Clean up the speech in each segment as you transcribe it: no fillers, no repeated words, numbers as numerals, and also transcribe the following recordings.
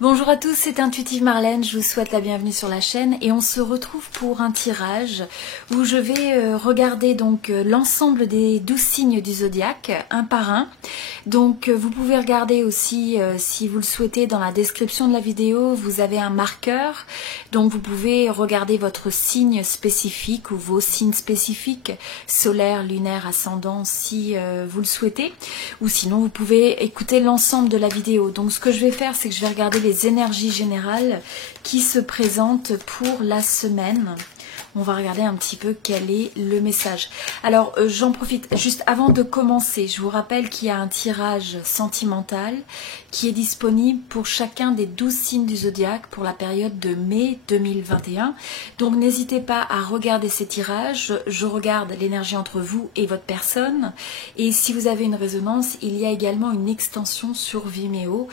Bonjour à tous, c'est Intuitive Marlène, je vous souhaite la bienvenue sur la chaîne et on se retrouve pour un tirage où je vais regarder donc l'ensemble des 12 signes du zodiaque, un par un. Donc vous pouvez regarder aussi, si vous le souhaitez, dans la description de la vidéo, vous avez un marqueur. Donc vous pouvez regarder votre signe spécifique ou vos signes spécifiques, solaire, lunaire, ascendant, si vous le souhaitez. Ou sinon vous pouvez écouter l'ensemble de la vidéo. Donc ce que je vais faire, c'est que je vais regarder les énergies générales qui se présentent pour la semaine. On va regarder un petit peu quel est le message. Alors, j'en profite. Juste avant de commencer, je vous rappelle qu'il y a un tirage sentimental qui est disponible pour chacun des 12 signes du zodiaque pour la période de mai 2021. Donc, n'hésitez pas à regarder ces tirages. Je regarde l'énergie entre vous et votre personne. Et si vous avez une résonance, il y a également une extension sur Vimeo.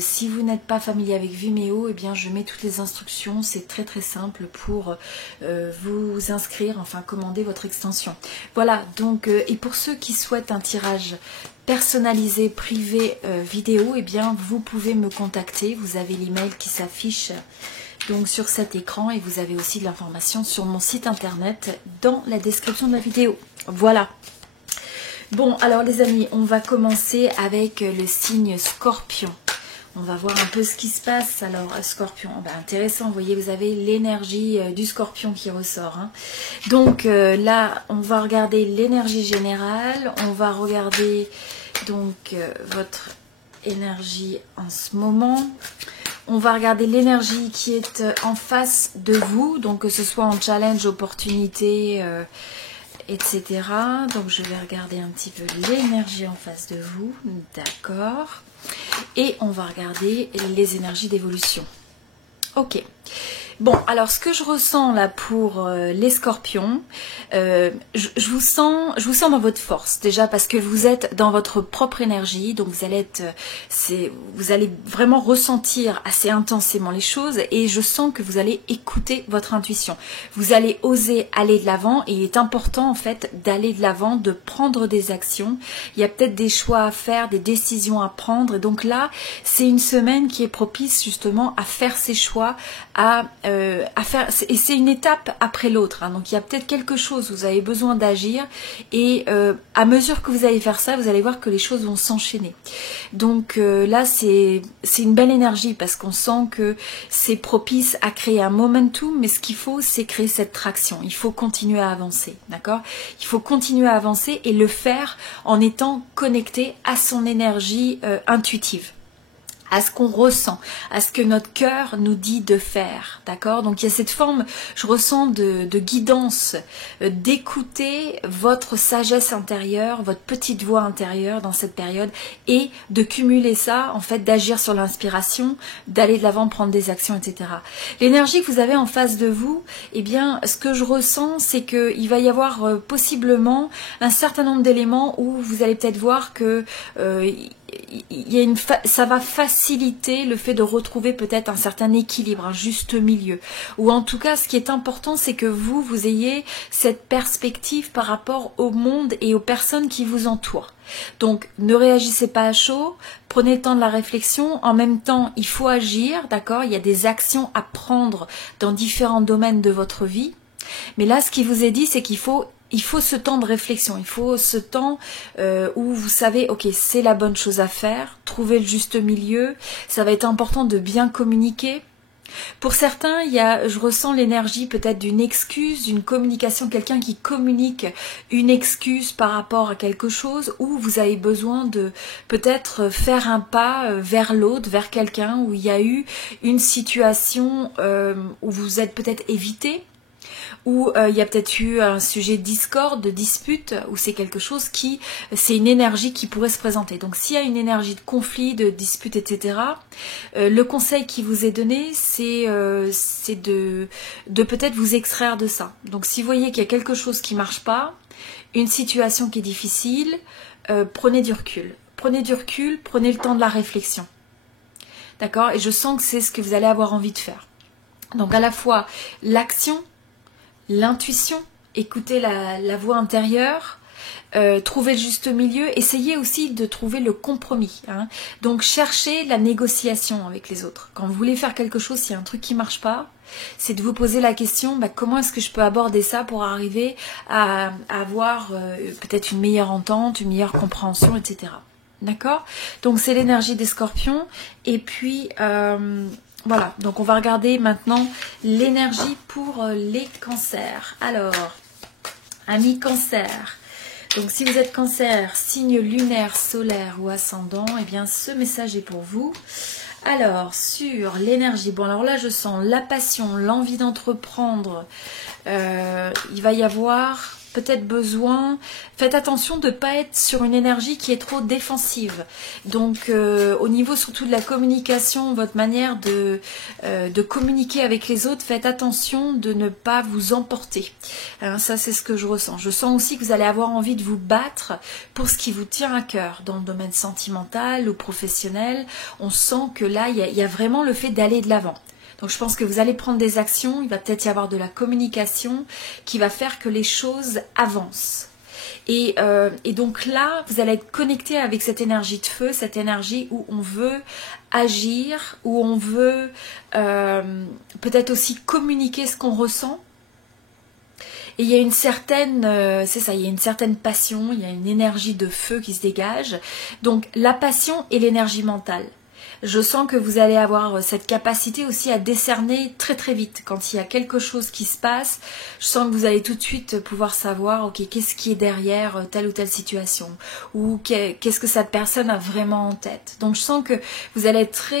Si vous n'êtes pas familier avec Vimeo, eh bien, je mets toutes les instructions. C'est très très simple pour vous inscrire, enfin commander votre extension. Voilà, donc et pour ceux qui souhaitent un tirage personnalisé, privé, vidéo, eh bien vous pouvez me contacter. Vous avez l'email qui s'affiche donc sur cet écran et vous avez aussi de l'information sur mon site internet dans la description de la vidéo. Voilà. Bon, alors les amis, on va commencer avec le signe Scorpion. On va voir un peu ce qui se passe. Alors, Scorpion, ben, intéressant, vous voyez, vous avez l'énergie du Scorpion qui ressort. Hein. Donc là, on va regarder l'énergie générale. On va regarder donc votre énergie en ce moment. On va regarder l'énergie qui est en face de vous. Donc que ce soit en challenge, opportunité, etc. Donc je vais regarder un petit peu l'énergie en face de vous. D'accord. Et on va regarder les énergies d'évolution. Ok. Bon, alors ce que je ressens là pour les scorpions, je vous sens dans votre force déjà parce que vous êtes dans votre propre énergie, donc vous allez vous allez vraiment ressentir assez intensément les choses et je sens que vous allez écouter votre intuition. Vous allez oser aller de l'avant et il est important en fait d'aller de l'avant, de prendre des actions. Il y a peut-être des choix à faire, des décisions à prendre et donc là, c'est une semaine qui est propice justement à faire ces choix, à faire, et c'est une étape après l'autre, hein. Donc il y a peut-être quelque chose, vous avez besoin d'agir et à mesure que vous allez faire ça, vous allez voir que les choses vont s'enchaîner. Donc là c'est une belle énergie parce qu'on sent que c'est propice à créer un momentum, mais ce qu'il faut c'est créer cette traction, il faut continuer à avancer, d'accord? Il faut continuer à avancer et le faire en étant connecté à son énergie intuitive, à ce qu'on ressent, à ce que notre cœur nous dit de faire, d'accord? Donc il y a cette forme, je ressens de guidance, d'écouter votre sagesse intérieure, votre petite voix intérieure dans cette période et de cumuler ça, en fait, d'agir sur l'inspiration, d'aller de l'avant, prendre des actions, etc. L'énergie que vous avez en face de vous, eh bien, ce que je ressens, c'est qu'il va y avoir possiblement un certain nombre d'éléments où vous allez peut-être voir que ça va faciliter le fait de retrouver peut-être un certain équilibre, un juste milieu. Ou en tout cas, ce qui est important, c'est que vous ayez cette perspective par rapport au monde et aux personnes qui vous entourent. Donc, ne réagissez pas à chaud, prenez le temps de la réflexion. En même temps, il faut agir, d'accord? Il y a des actions à prendre dans différents domaines de votre vie. Mais là, ce qui vous est dit, c'est qu'il faut ce temps de réflexion, il faut ce temps où vous savez, ok, c'est la bonne chose à faire, trouver le juste milieu, ça va être important de bien communiquer. Pour certains, je ressens l'énergie peut-être d'une excuse, d'une communication, quelqu'un qui communique une excuse par rapport à quelque chose où vous avez besoin de peut-être faire un pas vers l'autre, vers quelqu'un où il y a eu une situation où vous êtes peut-être évité. Où il y a peut-être eu un sujet de discorde, de dispute, où c'est quelque chose c'est une énergie qui pourrait se présenter. Donc s'il y a une énergie de conflit, de dispute, etc., le conseil qui vous est donné, c'est de peut-être vous extraire de ça. Donc si vous voyez qu'il y a quelque chose qui ne marche pas, une situation qui est difficile, prenez du recul. Prenez du recul, prenez le temps de la réflexion. D'accord? Et je sens que c'est ce que vous allez avoir envie de faire. Donc à la fois l'action, l'intuition, écouter la voix intérieure, trouver le juste milieu, essayez aussi de trouver le compromis, hein. Donc cherchez la négociation avec les autres. Quand vous voulez faire quelque chose, s'il y a un truc qui marche pas, c'est de vous poser la question, comment est-ce que je peux aborder ça pour arriver à avoir peut-être une meilleure entente, une meilleure compréhension, etc. D'accord? Donc c'est l'énergie des scorpions. Et puis voilà, donc on va regarder maintenant l'énergie pour les cancers. Alors, amis cancer, donc si vous êtes cancer, signe lunaire, solaire ou ascendant, eh bien ce message est pour vous. Alors, sur l'énergie, bon alors là je sens la passion, l'envie d'entreprendre, il va y avoir peut-être besoin, faites attention de ne pas être sur une énergie qui est trop défensive. Donc au niveau surtout de la communication, votre manière de communiquer avec les autres, faites attention de ne pas vous emporter. Hein, ça c'est ce que je ressens. Je sens aussi que vous allez avoir envie de vous battre pour ce qui vous tient à cœur, dans le domaine sentimental ou professionnel. On sent que là, il y a vraiment le fait d'aller de l'avant. Donc je pense que vous allez prendre des actions, il va peut-être y avoir de la communication qui va faire que les choses avancent. Et donc là, vous allez être connecté avec cette énergie de feu, cette énergie où on veut agir, où on veut peut-être aussi communiquer ce qu'on ressent. Et il y a une certaine, c'est ça, il y a une certaine passion, il y a une énergie de feu qui se dégage. Donc la passion et l'énergie mentale. Je sens que vous allez avoir cette capacité aussi à décerner très très vite. Quand il y a quelque chose qui se passe, je sens que vous allez tout de suite pouvoir savoir, ok, qu'est-ce qui est derrière telle ou telle situation, ou qu'est-ce que cette personne a vraiment en tête. Donc je sens que vous allez être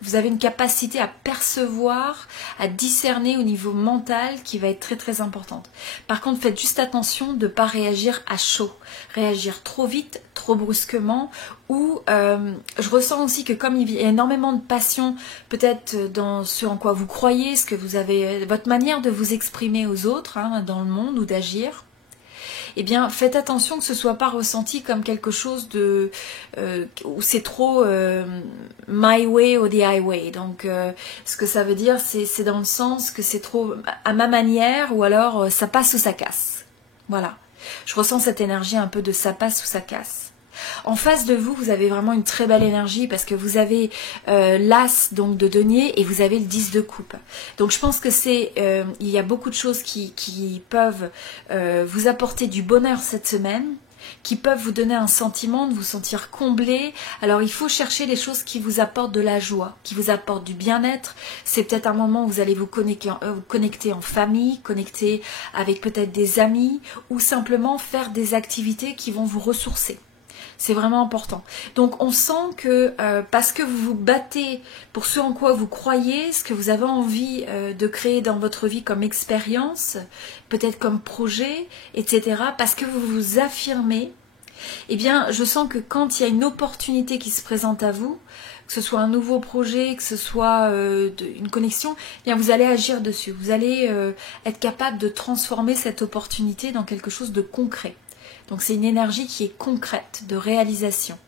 vous avez une capacité à percevoir, à discerner au niveau mental qui va être très très importante. Par contre, faites juste attention de ne pas réagir à chaud, réagir trop vite, trop brusquement, ou je ressens aussi que comme il y a énormément de passion peut-être dans ce en quoi vous croyez, ce que vous avez, votre manière de vous exprimer aux autres hein, dans le monde ou d'agir, eh bien faites attention que ce ne soit pas ressenti comme quelque chose de où c'est trop my way or the highway. Donc ce que ça veut dire c'est dans le sens que c'est trop à ma manière ou alors ça passe ou ça casse. Voilà. Je ressens cette énergie un peu de ça passe ou ça casse. En face de vous, vous avez vraiment une très belle énergie parce que vous avez l'as donc de denier et vous avez le 10 de coupe. Donc je pense que il y a beaucoup de choses qui peuvent vous apporter du bonheur cette semaine, qui peuvent vous donner un sentiment de vous sentir comblé. Alors il faut chercher les choses qui vous apportent de la joie, qui vous apportent du bien-être. C'est peut-être un moment où vous allez vous connecter en famille, connecter avec peut-être des amis ou simplement faire des activités qui vont vous ressourcer. C'est vraiment important. Donc on sent que parce que vous vous battez pour ce en quoi vous croyez, ce que vous avez envie de créer dans votre vie comme expérience, peut-être comme projet, etc. Parce que vous vous affirmez, eh bien je sens que quand il y a une opportunité qui se présente à vous, que ce soit un nouveau projet, que ce soit une connexion, eh bien vous allez agir dessus. Vous allez être capable de transformer cette opportunité dans quelque chose de concret. Donc c'est une énergie qui est concrète, de réalisation,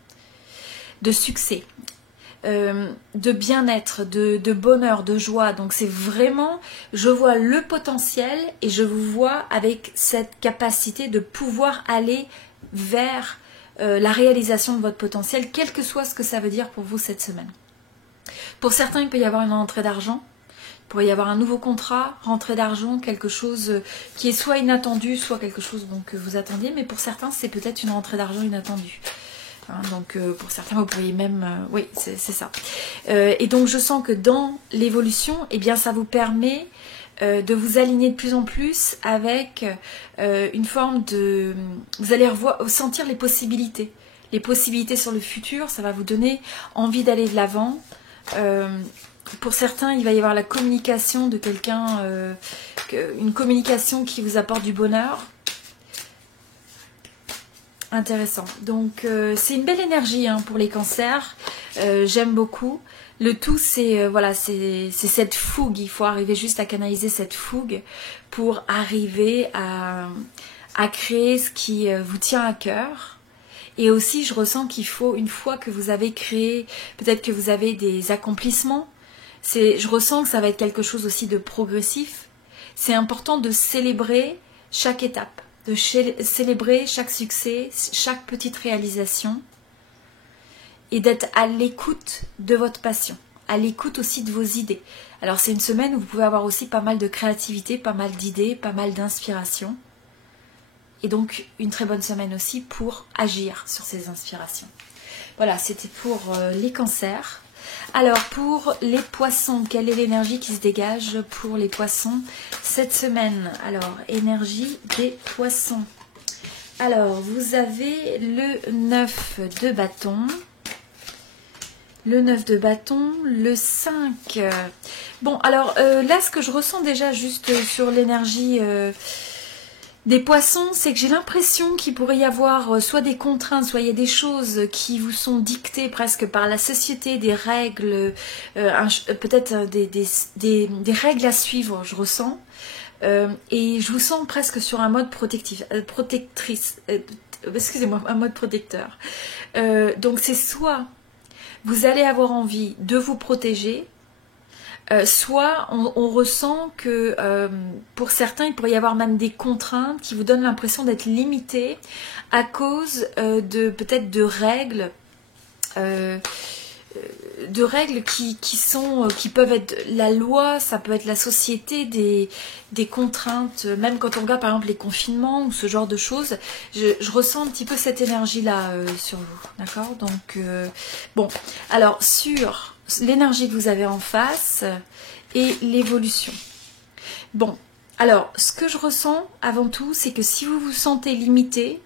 de succès, de bien-être, de bonheur, de joie. Donc c'est vraiment, je vois le potentiel et je vous vois avec cette capacité de pouvoir aller vers la réalisation de votre potentiel, quel que soit ce que ça veut dire pour vous cette semaine. Pour certains, il peut y avoir une rentrée d'argent. Il pourrait y avoir un nouveau contrat, rentrée d'argent, quelque chose qui est soit inattendu, soit quelque chose que vous attendiez. Mais pour certains, c'est peut-être une rentrée d'argent inattendue. Hein, donc pour certains, vous pourriez même... oui, c'est ça. Et donc je sens que dans l'évolution, eh bien, ça vous permet de vous aligner de plus en plus avec une forme de... Vous allez sentir les possibilités. Les possibilités sur le futur, ça va vous donner envie d'aller de l'avant. Pour certains, il va y avoir la communication de quelqu'un, une communication qui vous apporte du bonheur. Intéressant. Donc, c'est une belle énergie hein, pour les cancers. J'aime beaucoup. Le tout, c'est voilà, c'est cette fougue. Il faut arriver juste à canaliser cette fougue pour arriver à créer ce qui vous tient à cœur. Et aussi, je ressens qu'il faut, une fois que vous avez créé, peut-être que vous avez des accomplissements, je ressens que ça va être quelque chose aussi de progressif. C'est important de célébrer chaque étape. de célébrer chaque succès, chaque petite réalisation et d'être à l'écoute de votre passion, à l'écoute aussi de vos idées. Alors c'est une semaine où vous pouvez avoir aussi pas mal de créativité, pas mal d'idées, pas mal d'inspiration. Et donc une très bonne semaine aussi pour agir sur ces inspirations. Voilà, c'était pour les cancers. Alors pour les poissons, quelle est l'énergie qui se dégage pour les poissons cette semaine? Alors, énergie des poissons. Alors, vous avez le 9 de bâton. Le 9 de bâton, le 5. Bon, alors là, ce que je ressens déjà juste sur l'énergie des poissons, c'est que j'ai l'impression qu'il pourrait y avoir soit des contraintes, soit il y a des choses qui vous sont dictées presque par la société, des règles, peut-être des règles à suivre, je ressens. Et je vous sens presque sur un mode protectrice, excusez-moi, un mode protecteur. Donc c'est soit vous allez avoir envie de vous protéger, soit on ressent que pour certains, il pourrait y avoir même des contraintes qui vous donnent l'impression d'être limité à cause peut-être de règles qui peuvent être la loi, ça peut être la société, des contraintes, même quand on regarde par exemple les confinements ou ce genre de choses, je ressens un petit peu cette énergie-là sur vous, d'accord? Donc, bon, alors sur l'énergie que vous avez en face et l'évolution. Bon, alors, ce que je ressens avant tout, c'est que si vous vous sentez limité,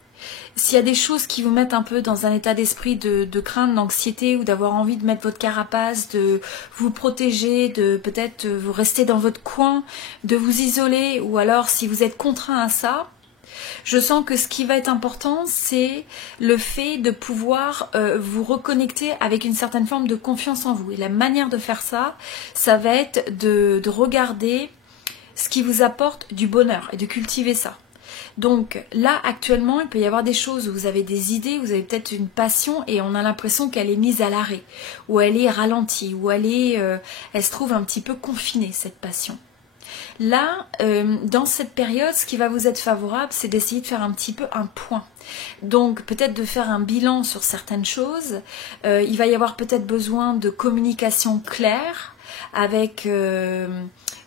s'il y a des choses qui vous mettent un peu dans un état d'esprit de crainte, d'anxiété ou d'avoir envie de mettre votre carapace, de vous protéger, de peut-être vous rester dans votre coin, de vous isoler, ou alors si vous êtes contraint à ça, je sens que ce qui va être important, c'est le fait de pouvoir vous reconnecter avec une certaine forme de confiance en vous. Et la manière de faire ça, ça va être de regarder ce qui vous apporte du bonheur et de cultiver ça. Donc là, actuellement, il peut y avoir des choses où vous avez des idées, vous avez peut-être une passion et on a l'impression qu'elle est mise à l'arrêt, ou elle est ralentie, ou elle se trouve un petit peu confinée, cette passion. Là, dans cette période, ce qui va vous être favorable, c'est d'essayer de faire un petit peu un point. Donc, peut-être de faire un bilan sur certaines choses. Il va y avoir peut-être besoin de communication claire avec...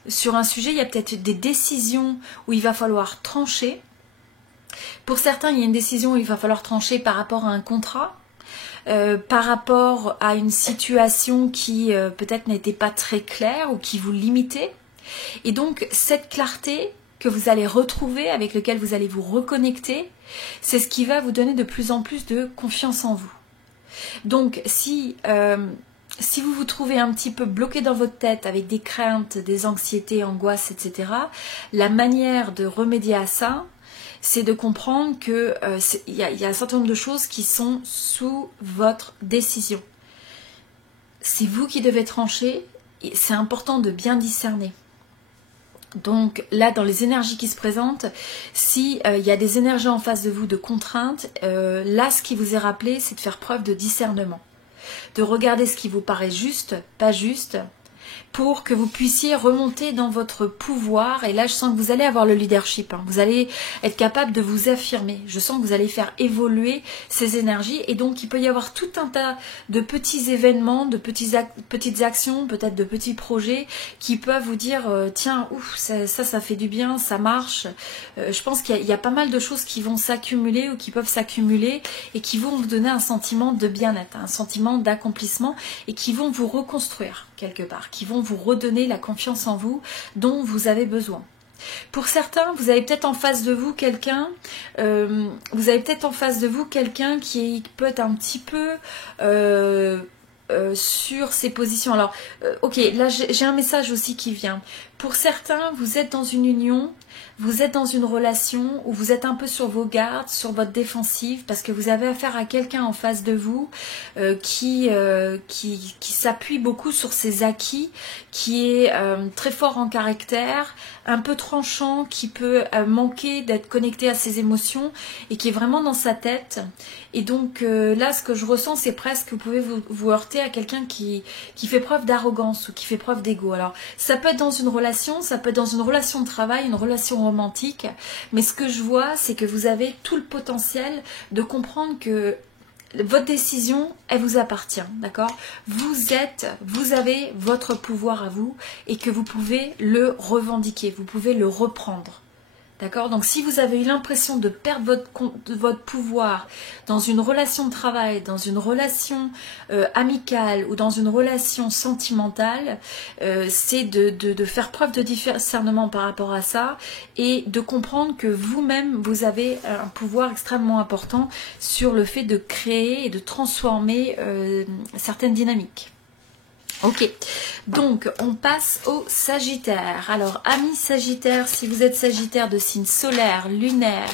sur un sujet, il y a peut-être des décisions où il va falloir trancher. Pour certains, il y a une décision où il va falloir trancher par rapport à un contrat. Par rapport à une situation qui peut-être n'était pas très claire ou qui vous limitait. Et donc cette clarté que vous allez retrouver, avec laquelle vous allez vous reconnecter, c'est ce qui va vous donner de plus en plus de confiance en vous. Donc si vous vous trouvez un petit peu bloqué dans votre tête avec des craintes, des anxiétés, angoisses, etc., la manière de remédier à ça, c'est de comprendre qu'il y a un certain nombre de choses qui sont sous votre décision. C'est vous qui devez trancher et c'est important de bien discerner. Donc là, dans les énergies qui se présentent, si y a des énergies en face de vous de contraintes, là, ce qui vous est rappelé, c'est de faire preuve de discernement. De regarder ce qui vous paraît juste, pas juste, pour que vous puissiez remonter dans votre pouvoir. Et là, je sens que vous allez avoir le leadership. Vous allez être capable de vous affirmer. Je sens que vous allez faire évoluer ces énergies. Et donc, il peut y avoir tout un tas de petits événements, de petites actions, peut-être de petits projets qui peuvent vous dire tiens, ouf, ça fait du bien, ça marche. Je pense qu'il y a pas mal de choses qui vont s'accumuler ou qui peuvent s'accumuler et qui vont vous donner un sentiment de bien-être, un sentiment d'accomplissement et qui vont vous reconstruire quelque part, qui vont vous redonner la confiance en vous dont vous avez besoin. Pour certains, vous avez peut-être en face de vous quelqu'un, qui peut être un petit peu sur ses positions. Alors, ok, là j'ai un message aussi qui vient. Pour certains, vous êtes dans une union, vous êtes dans une relation où vous êtes un peu sur vos gardes, sur votre défensive, parce que vous avez affaire à quelqu'un en face de vous qui s'appuie beaucoup sur ses acquis, qui est très fort en caractère, un peu tranchant, qui peut manquer d'être connecté à ses émotions et qui est vraiment dans sa tête. Et donc là, ce que je ressens, c'est presque, vous pouvez vous heurter connecté à quelqu'un qui fait preuve d'arrogance ou qui fait preuve d'ego. Alors, ça peut être dans une relation, ça peut être dans une relation de travail, une relation romantique, mais ce que je vois, c'est que vous avez tout le potentiel de comprendre que votre décision, elle vous appartient, d'accord? Vous avez votre pouvoir à vous et que vous pouvez le revendiquer, vous pouvez le reprendre. D'accord? Donc si vous avez eu l'impression de perdre votre pouvoir dans une relation de travail, dans une relation amicale ou dans une relation sentimentale, c'est de faire preuve de discernement par rapport à ça et de comprendre que vous-même, vous avez un pouvoir extrêmement important sur le fait de créer et de transformer certaines dynamiques. Ok, donc on passe au Sagittaire. Alors, amis Sagittaire, si vous êtes Sagittaire de signe solaire, lunaire,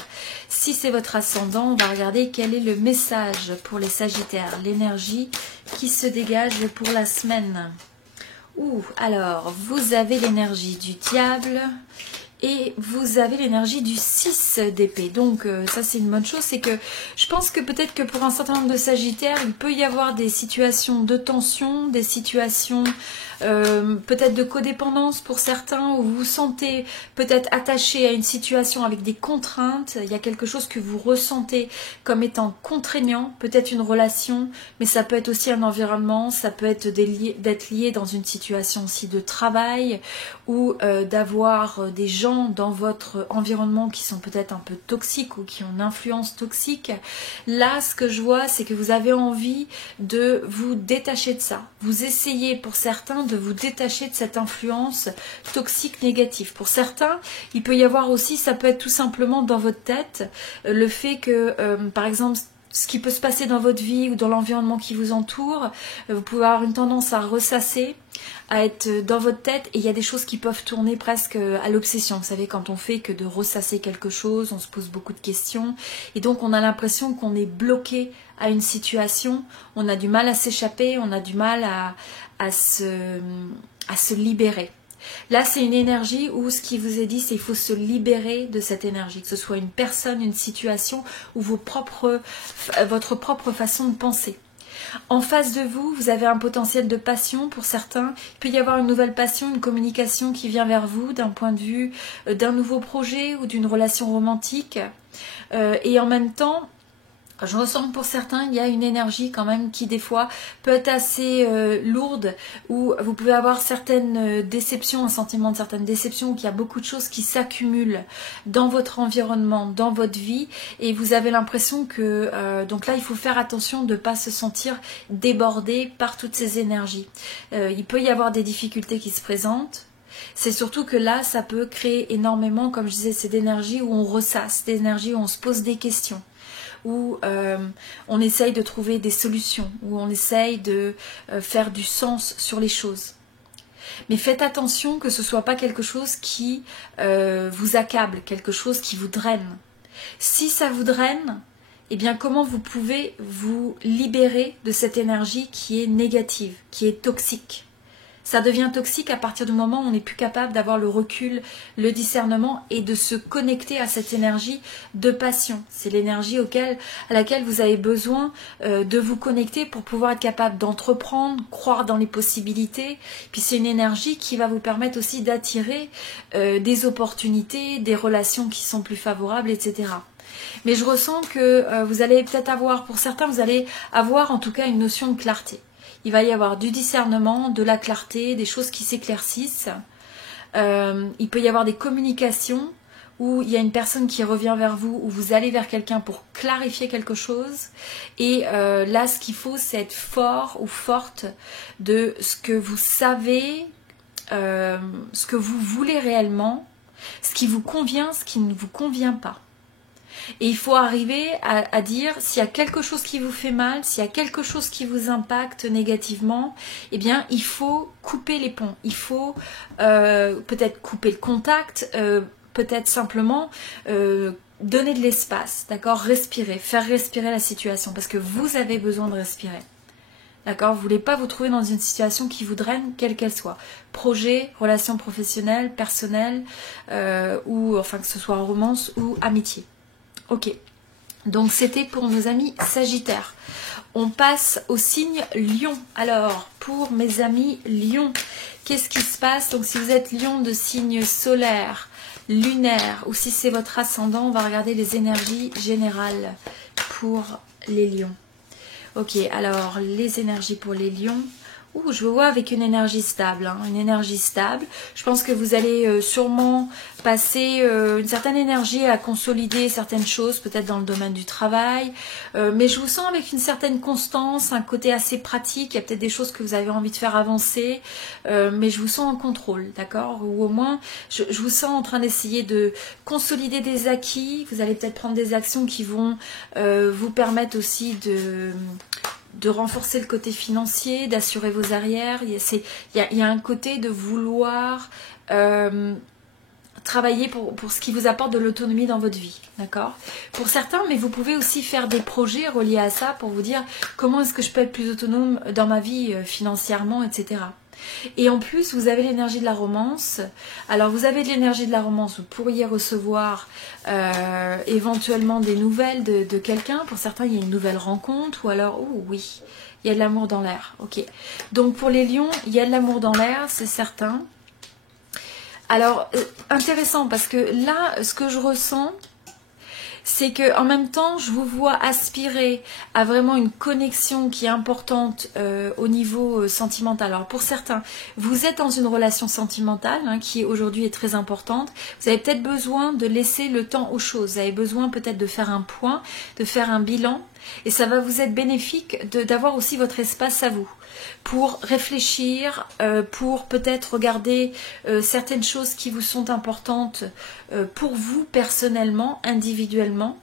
si c'est votre ascendant, on va regarder quel est le message pour les Sagittaires, l'énergie qui se dégage pour la semaine. Alors, vous avez l'énergie du diable et vous avez l'énergie du 6 d'épée. Donc ça c'est une bonne chose, c'est que je pense que peut-être que pour un certain nombre de Sagittaires, il peut y avoir des situations de tension, des situations peut-être de codépendance pour certains, où vous vous sentez peut-être attaché à une situation avec des contraintes, il y a quelque chose que vous ressentez comme étant contraignant, peut-être une relation, mais ça peut être aussi un environnement, ça peut être d'être lié dans une situation aussi de travail, ou d'avoir des gens dans votre environnement qui sont peut-être un peu toxiques ou qui ont une influence toxique. Là, ce que je vois, c'est que vous avez envie de vous détacher de ça. Vous essayez pour certains de vous détacher de cette influence toxique négative. Pour certains, il peut y avoir aussi, ça peut être tout simplement dans votre tête, le fait que, par exemple, ce qui peut se passer dans votre vie ou dans l'environnement qui vous entoure, vous pouvez avoir une tendance à ressasser, à être dans votre tête, et il y a des choses qui peuvent tourner presque à l'obsession. Vous savez, quand on fait que de ressasser quelque chose, on se pose beaucoup de questions, et donc on a l'impression qu'on est bloqué à une situation, on a du mal à s'échapper, on a du mal à se libérer. Là, c'est une énergie où ce qui vous est dit, c'est qu'il faut se libérer de cette énergie, que ce soit une personne, une situation ou votre propre façon de penser. En face de vous, vous avez un potentiel de passion pour certains. Il peut y avoir une nouvelle passion, une communication qui vient vers vous d'un point de vue d'un nouveau projet ou d'une relation romantique. Et en même temps, je ressens que pour certains, il y a une énergie quand même qui des fois peut être assez lourde, où vous pouvez avoir certaines déceptions, un sentiment de certaines déceptions, où il y a beaucoup de choses qui s'accumulent dans votre environnement, dans votre vie, et vous avez l'impression que... donc là, il faut faire attention de ne pas se sentir débordé par toutes ces énergies. Il peut y avoir des difficultés qui se présentent. C'est surtout que là, ça peut créer énormément, comme je disais, c'est d'énergie où on ressasse, d'énergie où on se pose des questions, où on essaye de trouver des solutions, où on essaye de faire du sens sur les choses. Mais faites attention que ce ne soit pas quelque chose qui vous accable, quelque chose qui vous draine. Si ça vous draine, eh bien comment vous pouvez vous libérer de cette énergie qui est négative, qui est toxique ? Ça devient toxique à partir du moment où on n'est plus capable d'avoir le recul, le discernement et de se connecter à cette énergie de passion. C'est l'énergie à laquelle vous avez besoin de vous connecter pour pouvoir être capable d'entreprendre, croire dans les possibilités. Puis c'est une énergie qui va vous permettre aussi d'attirer des opportunités, des relations qui sont plus favorables, etc. Mais je ressens que vous allez peut-être avoir, pour certains, vous allez avoir en tout cas une notion de clarté. Il va y avoir du discernement, de la clarté, des choses qui s'éclaircissent. Il peut y avoir des communications où il y a une personne qui revient vers vous, où vous allez vers quelqu'un pour clarifier quelque chose. Et là, ce qu'il faut, c'est être fort ou forte de ce que vous savez, ce que vous voulez réellement, ce qui vous convient, ce qui ne vous convient pas. Et il faut arriver à dire s'il y a quelque chose qui vous fait mal, s'il y a quelque chose qui vous impacte négativement, eh bien il faut couper les ponts. Il faut peut-être couper le contact, peut-être simplement donner de l'espace, d'accord, respirer, faire respirer la situation, parce que vous avez besoin de respirer. D'accord, vous ne voulez pas vous trouver dans une situation qui vous draine, quelle qu'elle soit. Projet, relation professionnelle, personnelle, ou enfin que ce soit en romance ou amitié. Ok, donc c'était pour nos amis Sagittaires. On passe au signe Lion. Alors, pour mes amis Lion, qu'est-ce qui se passe? Donc, si vous êtes Lion de signe solaire, lunaire, ou si c'est votre ascendant, on va regarder les énergies générales pour les lions. Ok, alors, les énergies pour les lions. Ouh, je vous vois avec une énergie stable, hein, une énergie stable. Je pense que vous allez sûrement passer une certaine énergie à consolider certaines choses, peut-être dans le domaine du travail. Mais je vous sens avec une certaine constance, un côté assez pratique. Il y a peut-être des choses que vous avez envie de faire avancer, mais je vous sens en contrôle, d'accord? Ou au moins, je vous sens en train d'essayer de consolider des acquis. Vous allez peut-être prendre des actions qui vont vous permettre aussi de renforcer le côté financier, d'assurer vos arrières. Il y a un côté de vouloir travailler pour ce qui vous apporte de l'autonomie dans votre vie, d'accord? Pour certains, mais vous pouvez aussi faire des projets reliés à ça pour vous dire comment est-ce que je peux être plus autonome dans ma vie financièrement, etc. Et en plus, vous avez l'énergie de la romance. Alors, vous avez de l'énergie de la romance, vous pourriez recevoir éventuellement des nouvelles de quelqu'un. Pour certains, il y a une nouvelle rencontre, ou alors, oh oui, il y a de l'amour dans l'air. Ok. Donc, pour les lions, il y a de l'amour dans l'air, c'est certain. Alors, intéressant, parce que là, ce que je ressens, c'est que en même temps, je vous vois aspirer à vraiment une connexion qui est importante au niveau sentimental. Alors pour certains, vous êtes dans une relation sentimentale qui aujourd'hui est très importante. Vous avez peut-être besoin de laisser le temps aux choses. Vous avez besoin peut-être de faire un point, de faire un bilan. Et ça va vous être bénéfique d'avoir aussi votre espace à vous pour réfléchir, pour peut-être regarder certaines choses qui vous sont importantes pour vous personnellement, individuellement.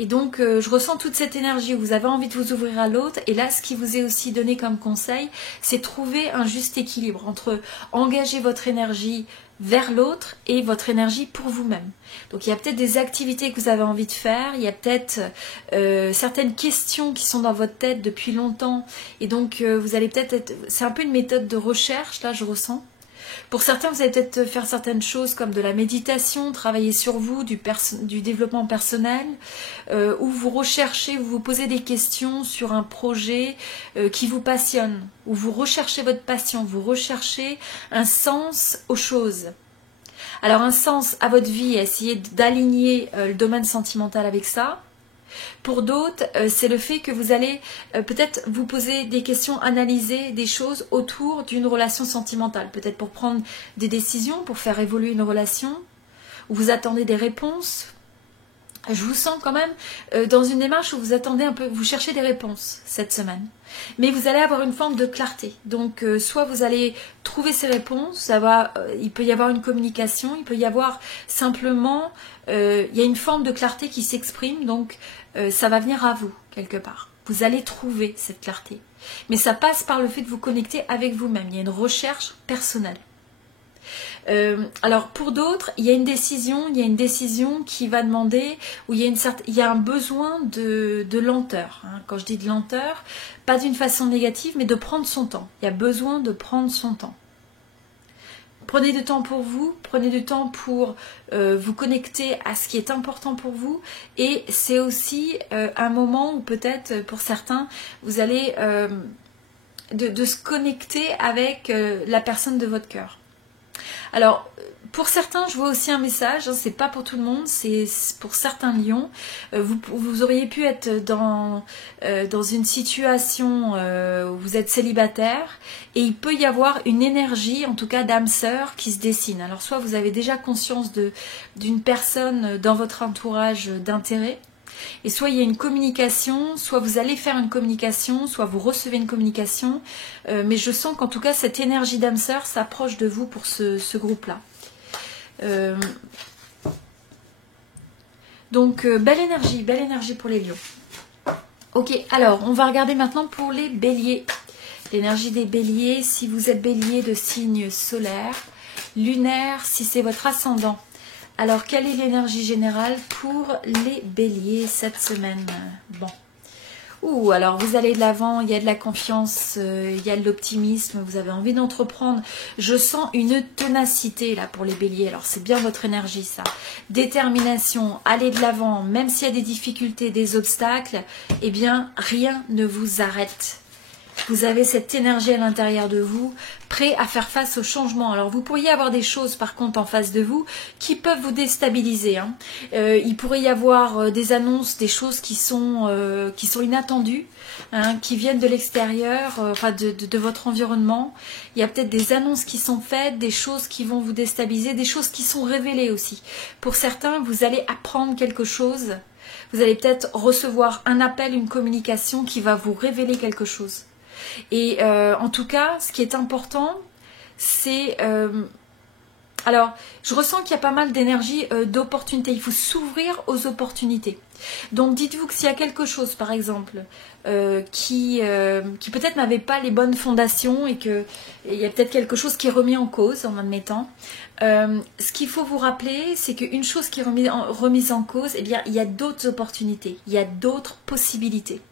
Et donc, je ressens toute cette énergie où vous avez envie de vous ouvrir à l'autre. Et là, ce qui vous est aussi donné comme conseil, c'est trouver un juste équilibre entre engager votre énergie vers l'autre et votre énergie pour vous-même. Donc, il y a peut-être des activités que vous avez envie de faire. Il y a peut-être certaines questions qui sont dans votre tête depuis longtemps. Et donc, vous allez peut-être être... C'est un peu une méthode de recherche, là, je ressens. Pour certains, vous allez peut-être faire certaines choses comme de la méditation, travailler sur vous, du développement personnel, où vous recherchez, vous vous posez des questions sur un projet qui vous passionne, où vous recherchez votre passion, vous recherchez un sens aux choses. Alors un sens à votre vie, essayez d'aligner le domaine sentimental avec ça. Pour d'autres, c'est le fait que vous allez peut-être vous poser des questions, analyser des choses autour d'une relation sentimentale. Peut-être pour prendre des décisions, pour faire évoluer une relation, où vous attendez des réponses. Je vous sens quand même dans une démarche où vous attendez un peu, vous cherchez des réponses cette semaine. Mais vous allez avoir une forme de clarté. Donc, soit vous allez trouver ces réponses, il peut y avoir une communication, il peut y avoir simplement, il y a une forme de clarté qui s'exprime, donc ça va venir à vous, quelque part. Vous allez trouver cette clarté. Mais ça passe par le fait de vous connecter avec vous-même. Il y a une recherche personnelle. Alors pour d'autres, il y a une décision qui va demander, où il y a un besoin de lenteur. Quand je dis de lenteur, pas d'une façon négative, mais de prendre son temps. Il y a besoin de prendre son temps. Prenez du temps pour vous, prenez du temps pour vous connecter à ce qui est important pour vous. Et c'est aussi un moment où peut-être pour certains, vous allez de se connecter avec la personne de votre cœur. Alors, pour certains, je vois aussi un message, c'est pas pour tout le monde, c'est pour certains lions. Vous auriez pu être dans une situation où vous êtes célibataire et il peut y avoir une énergie, en tout cas d'âme sœur, qui se dessine. Alors, soit vous avez déjà conscience d'une personne dans votre entourage d'intérêt, et soit il y a une communication, soit vous allez faire une communication, soit vous recevez une communication. Mais je sens qu'en tout cas, cette énergie d'âme sœur s'approche de vous pour ce groupe-là. Donc, belle énergie pour les lions. Ok, alors, on va regarder maintenant pour les béliers. L'énergie des béliers, si vous êtes bélier de signe solaire, lunaire, si c'est votre ascendant. Alors, quelle est l'énergie générale pour les béliers cette semaine? Bon, Ouh, alors vous allez de l'avant, il y a de la confiance, il y a de l'optimisme, vous avez envie d'entreprendre. Je sens une ténacité là pour les béliers, alors c'est bien votre énergie ça. Détermination, aller de l'avant, même s'il y a des difficultés, des obstacles, eh bien rien ne vous arrête. Vous avez cette énergie à l'intérieur de vous, prêt à faire face au changement. Alors vous pourriez avoir des choses par contre en face de vous qui peuvent vous déstabiliser. Hein. Il pourrait y avoir des annonces, des choses qui sont inattendues, hein, qui viennent de l'extérieur, enfin de votre environnement. Il y a peut-être des annonces qui sont faites, des choses qui vont vous déstabiliser, des choses qui sont révélées aussi. Pour certains, vous allez apprendre quelque chose. Vous allez peut-être recevoir un appel, une communication qui va vous révéler quelque chose. Et en tout cas, ce qui est important, c'est... alors, je ressens qu'il y a pas mal d'énergie, d'opportunités. Il faut s'ouvrir aux opportunités. Donc, dites-vous que s'il y a quelque chose, par exemple, qui peut-être n'avait pas les bonnes fondations et qu'il y a peut-être quelque chose qui est remis en cause, en admettant, ce qu'il faut vous rappeler, c'est qu'une chose qui est remise en cause, eh bien, il y a d'autres opportunités, il y a d'autres possibilités.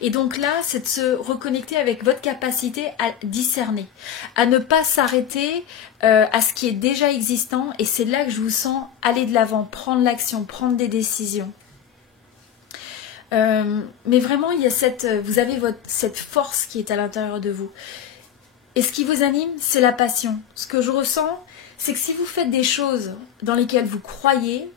Et donc là, c'est de se reconnecter avec votre capacité à discerner, à ne pas s'arrêter à ce qui est déjà existant. Et c'est là que je vous sens aller de l'avant, prendre l'action, prendre des décisions. Mais vraiment, il y a vous avez cette force qui est à l'intérieur de vous. Et ce qui vous anime, c'est la passion. Ce que je ressens, c'est que si vous faites des choses dans lesquelles vous croyez,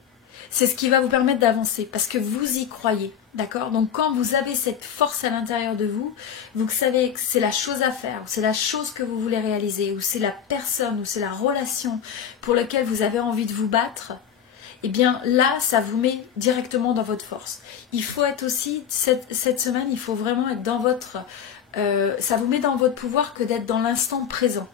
c'est ce qui va vous permettre d'avancer parce que vous y croyez. D'accord? Donc quand vous avez cette force à l'intérieur de vous, vous savez que c'est la chose à faire, c'est la chose que vous voulez réaliser, ou c'est la personne, ou c'est la relation pour laquelle vous avez envie de vous battre, eh bien là, ça vous met directement dans votre force. Il faut être aussi, cette semaine, il faut vraiment être dans votre... ça vous met dans votre pouvoir que d'être dans l'instant présent.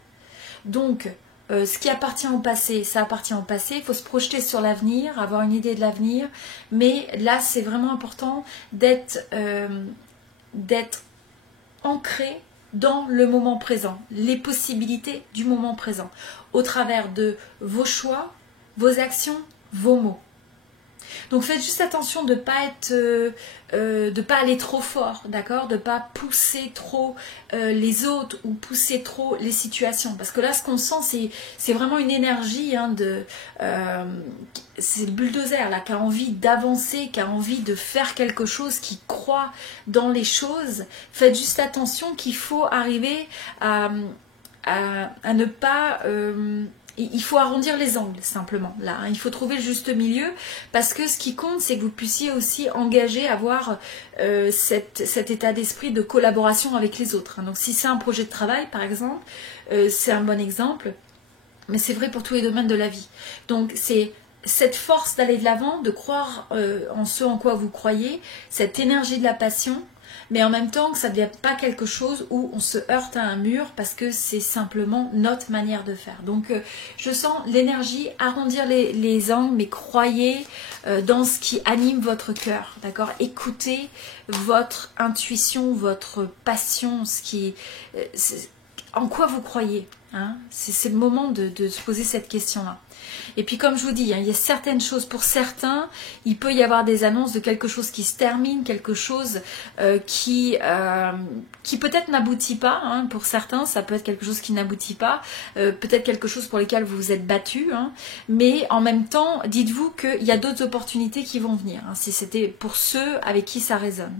Donc... ce qui appartient au passé, ça appartient au passé. Il faut se projeter sur l'avenir, avoir une idée de l'avenir. Mais là, c'est vraiment important d'être ancré dans le moment présent, les possibilités du moment présent, au travers de vos choix, vos actions, vos mots. Donc faites juste attention de ne pas aller trop fort, d'accord, de ne pas pousser trop les autres ou pousser trop les situations. Parce que là, ce qu'on sent, c'est vraiment une énergie, hein, c'est le bulldozer là, qui a envie d'avancer, qui a envie de faire quelque chose, qui croit dans les choses. Faites juste attention qu'il faut arriver à ne pas... il faut arrondir les angles simplement là, hein. Il faut trouver le juste milieu parce que ce qui compte, c'est que vous puissiez aussi engager, avoir cet état d'esprit de collaboration avec les autres, hein. Donc si c'est un projet de travail par exemple, c'est un bon exemple, mais c'est vrai pour tous les domaines de la vie. Donc c'est cette force d'aller de l'avant, de croire en ce en quoi vous croyez, cette énergie de la passion, mais en même temps que ça ne devient pas quelque chose où on se heurte à un mur parce que c'est simplement notre manière de faire. Donc je sens l'énergie, arrondir les angles, mais croyez dans ce qui anime votre cœur, d'accord? Écoutez votre intuition, votre passion, en quoi vous croyez, hein? C'est le moment de se poser cette question-là. Et puis comme je vous dis, hein, il y a certaines choses, pour certains, il peut y avoir des annonces de quelque chose qui se termine, quelque chose qui peut-être n'aboutit pas, hein. Pour certains, ça peut être quelque chose qui n'aboutit pas, peut-être quelque chose pour lequel vous vous êtes battu, hein. Mais en même temps, dites-vous qu'il y a d'autres opportunités qui vont venir, hein, si c'était pour ceux avec qui ça résonne.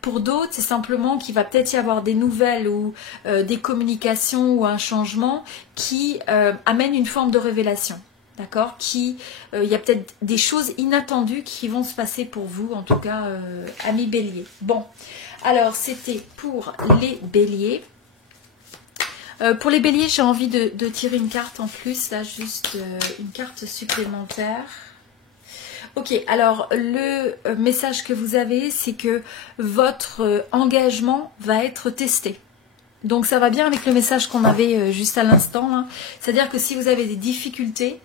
Pour d'autres, c'est simplement qu'il va peut-être y avoir des nouvelles ou des communications ou un changement qui amène une forme de révélation. D'accord, il y a peut-être des choses inattendues qui vont se passer pour vous, en tout cas, amis béliers. Bon, alors c'était pour les béliers. Pour les béliers, j'ai envie de tirer une carte en plus, là, juste une carte supplémentaire. Ok, alors le message que vous avez, c'est que votre engagement va être testé. Donc ça va bien avec le message qu'on avait juste à l'instant, hein. C'est-à-dire que si vous avez des difficultés,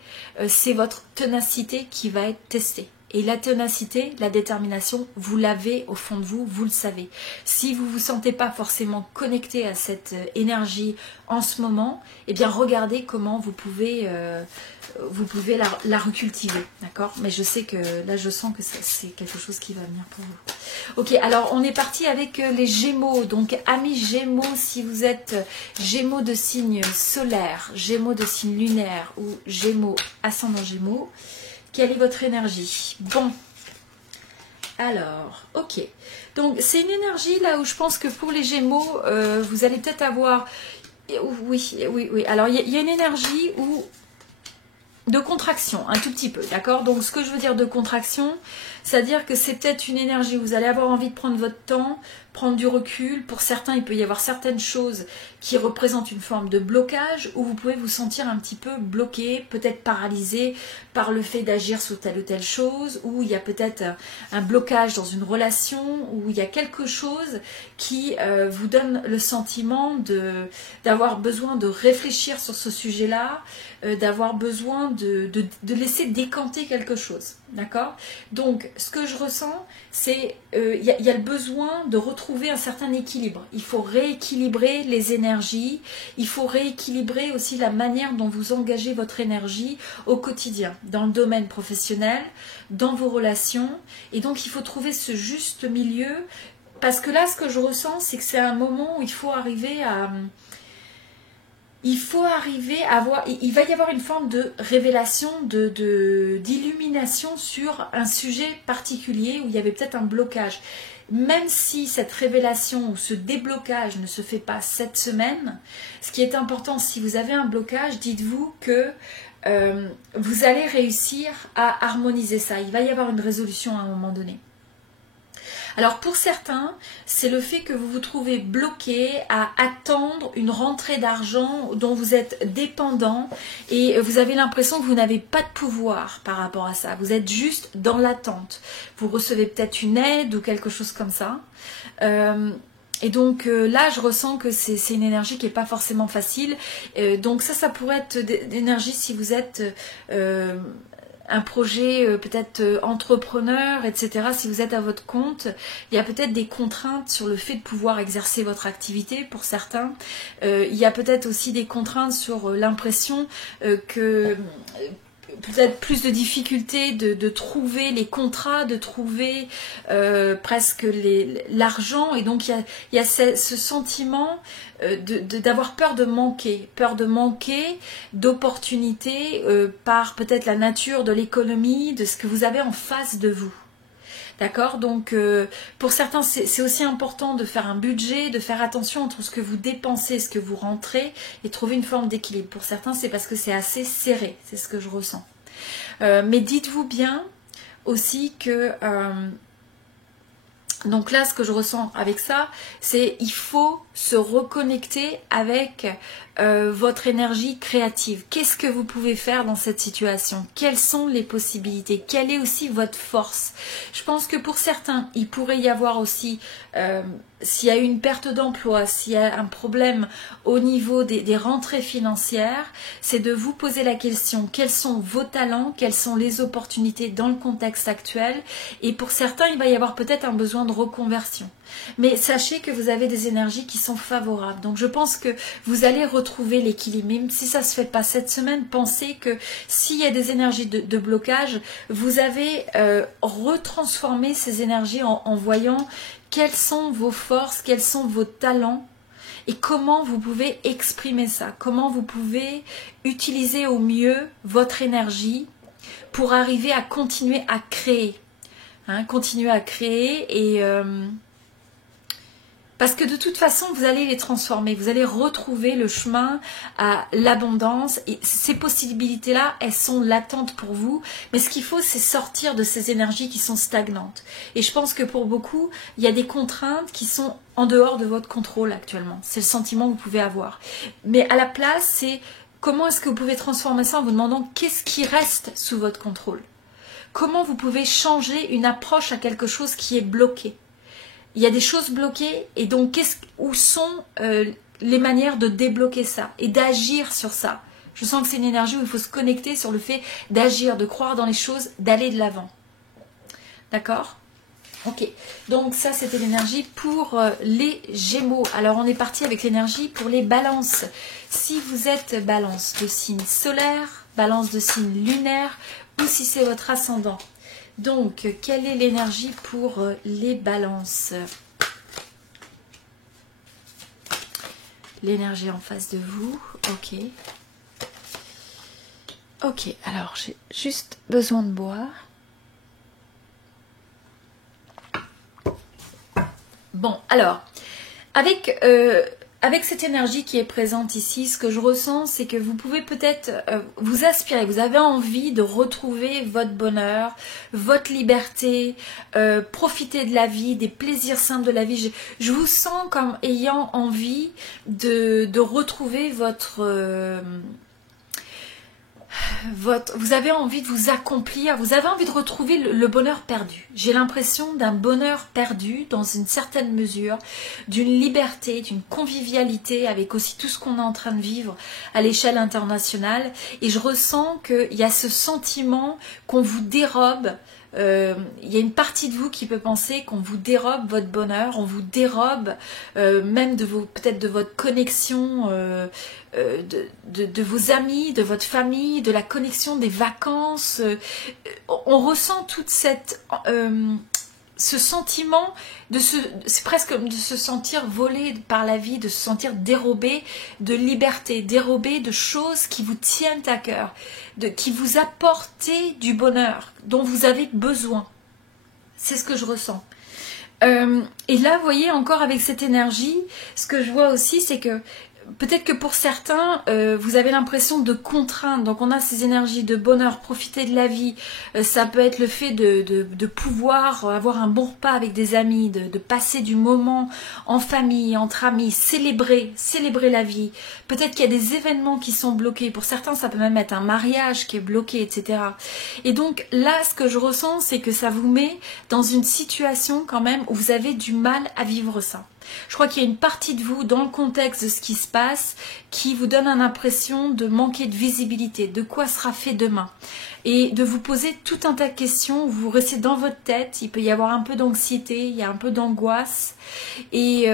c'est votre ténacité qui va être testée. Et la ténacité, la détermination, vous l'avez au fond de vous, vous le savez. Si vous ne vous sentez pas forcément connecté à cette énergie en ce moment, eh bien regardez comment vous pouvez la recultiver, d'accord? Mais je sais que là, je sens que c'est quelque chose qui va venir pour vous. Ok, alors on est parti avec les Gémeaux. Donc amis Gémeaux, si vous êtes Gémeaux de signe solaire, Gémeaux de signe lunaire ou Gémeaux ascendant Gémeaux, quelle est votre énergie? Bon, alors, ok. Donc, c'est une énergie là où je pense que pour les Gémeaux, vous allez peut-être avoir... Oui. Alors, il y a une énergie où... de contraction, un tout petit peu, d'accord? Donc, ce que je veux dire de contraction, c'est-à-dire que c'est peut-être une énergie où vous allez avoir envie de prendre votre temps, prendre du recul. Pour certains, il peut y avoir certaines choses qui représentent une forme de blocage où vous pouvez vous sentir un petit peu bloqué, peut-être paralysé par le fait d'agir sur telle ou telle chose, ou il y a peut-être un blocage dans une relation, où il y a quelque chose qui vous donne le sentiment d'avoir besoin de réfléchir sur ce sujet-là, d'avoir besoin de laisser décanter quelque chose. D'accord? Donc, ce que je ressens, c'est il y a le besoin de retrouver un certain équilibre. Il faut rééquilibrer les énergies. Il faut rééquilibrer aussi la manière dont vous engagez votre énergie au quotidien, dans le domaine professionnel, dans vos relations. Et donc, il faut trouver ce juste milieu. Parce que là, ce que je ressens, c'est que c'est un moment où il faut arriver à... il va y avoir une forme de révélation, d'illumination sur un sujet particulier où il y avait peut-être un blocage. Même si cette révélation ou ce déblocage ne se fait pas cette semaine, ce qui est important, si vous avez un blocage, dites-vous que vous allez réussir à harmoniser ça. Il va y avoir une résolution à un moment donné. Alors pour certains, c'est le fait que vous vous trouvez bloqué à attendre une rentrée d'argent dont vous êtes dépendant et vous avez l'impression que vous n'avez pas de pouvoir par rapport à ça. Vous êtes juste dans l'attente. Vous recevez peut-être une aide ou quelque chose comme ça. Et donc là, je ressens que c'est une énergie qui n'est pas forcément facile. Donc ça pourrait être d'énergie si vous êtes... un projet peut-être entrepreneur, etc. Si vous êtes à votre compte, il y a peut-être des contraintes sur le fait de pouvoir exercer votre activité pour certains. Il y a peut-être aussi des contraintes sur l'impression que peut-être plus de difficultés de trouver les contrats, de trouver presque l'argent. Et donc il y a ce sentiment d'avoir peur de manquer d'opportunités par peut-être la nature de l'économie, de ce que vous avez en face de vous. D'accord? Donc pour certains c'est aussi important de faire un budget, de faire attention entre ce que vous dépensez, ce que vous rentrez et trouver une forme d'équilibre. Pour certains c'est parce que c'est assez serré, c'est ce que je ressens. Mais dites-vous bien aussi que donc là, ce que je ressens avec ça, c'est il faut se reconnecter avec votre énergie créative. Qu'est-ce que vous pouvez faire dans cette situation? Quelles sont les possibilités? Quelle est aussi votre force? Je pense que pour certains, il pourrait y avoir aussi, s'il y a une perte d'emploi, s'il y a un problème au niveau des rentrées financières, c'est de vous poser la question, quels sont vos talents, quelles sont les opportunités dans le contexte actuel? Et pour certains, il va y avoir peut-être un besoin de reconversion. Mais sachez que vous avez des énergies qui sont favorables. Donc je pense que vous allez retrouver l'équilibre. Même si ça ne se fait pas cette semaine, pensez que s'il y a des énergies de blocage, vous avez retransformé ces énergies en voyant quelles sont vos forces, quels sont vos talents et comment vous pouvez exprimer ça. Comment vous pouvez utiliser au mieux votre énergie pour arriver à continuer à créer. Continuer à créer et... parce que de toute façon, vous allez les transformer, vous allez retrouver le chemin à l'abondance. Et ces possibilités-là, elles sont latentes pour vous. Mais ce qu'il faut, c'est sortir de ces énergies qui sont stagnantes. Et je pense que pour beaucoup, il y a des contraintes qui sont en dehors de votre contrôle actuellement. C'est le sentiment que vous pouvez avoir. Mais à la place, c'est comment est-ce que vous pouvez transformer ça en vous demandant qu'est-ce qui reste sous votre contrôle? Comment vous pouvez changer une approche à quelque chose qui est bloqué? Il y a des choses bloquées et donc où sont les manières de débloquer ça et d'agir sur ça? Je sens que c'est une énergie où il faut se connecter sur le fait d'agir, de croire dans les choses, d'aller de l'avant. D'accord? Ok, donc ça c'était l'énergie pour les Gémeaux. Alors on est parti avec l'énergie pour les Balances. Si vous êtes Balance de signe solaire, Balance de signe lunaire, ou si c'est votre ascendant. Donc, quelle est l'énergie pour les Balances? L'énergie en face de vous, ok. Ok, alors j'ai juste besoin de boire. Bon, alors, avec cette énergie qui est présente ici, ce que je ressens, c'est que vous pouvez peut-être vous aspirer, vous avez envie de retrouver votre bonheur, votre liberté, profiter de la vie, des plaisirs simples de la vie. Je vous sens comme ayant envie de retrouver vous avez envie de vous accomplir, vous avez envie de retrouver le bonheur perdu. J'ai l'impression d'un bonheur perdu dans une certaine mesure, d'une liberté, d'une convivialité avec aussi tout ce qu'on est en train de vivre à l'échelle internationale. Et je ressens qu'il y a ce sentiment qu'on vous dérobe. Il y a une partie de vous qui peut penser qu'on vous dérobe votre bonheur, on vous dérobe même peut-être de votre connexion, de vos amis, de votre famille, de la connexion des vacances. On ressent toute ce sentiment c'est presque de se sentir volé par la vie, de se sentir dérobé de liberté, dérobé de choses qui vous tiennent à cœur, qui vous apportent du bonheur dont vous avez besoin. C'est ce que je ressens. Et là, vous voyez, encore avec cette énergie, ce que je vois aussi, c'est que peut-être que pour certains, vous avez l'impression de contraindre. Donc on a ces énergies de bonheur, profiter de la vie. Ça peut être le fait de pouvoir avoir un bon repas avec des amis, de passer du moment en famille, entre amis, célébrer la vie. Peut-être qu'il y a des événements qui sont bloqués. Pour certains, ça peut même être un mariage qui est bloqué, etc. Et donc là, ce que je ressens, c'est que ça vous met dans une situation quand même où vous avez du mal à vivre ça. Je crois qu'il y a une partie de vous dans le contexte de ce qui se passe qui vous donne l'impression de manquer de visibilité, de quoi sera fait demain et de vous poser tout un tas de questions où vous restez dans votre tête, il peut y avoir un peu d'anxiété, il y a un peu d'angoisse et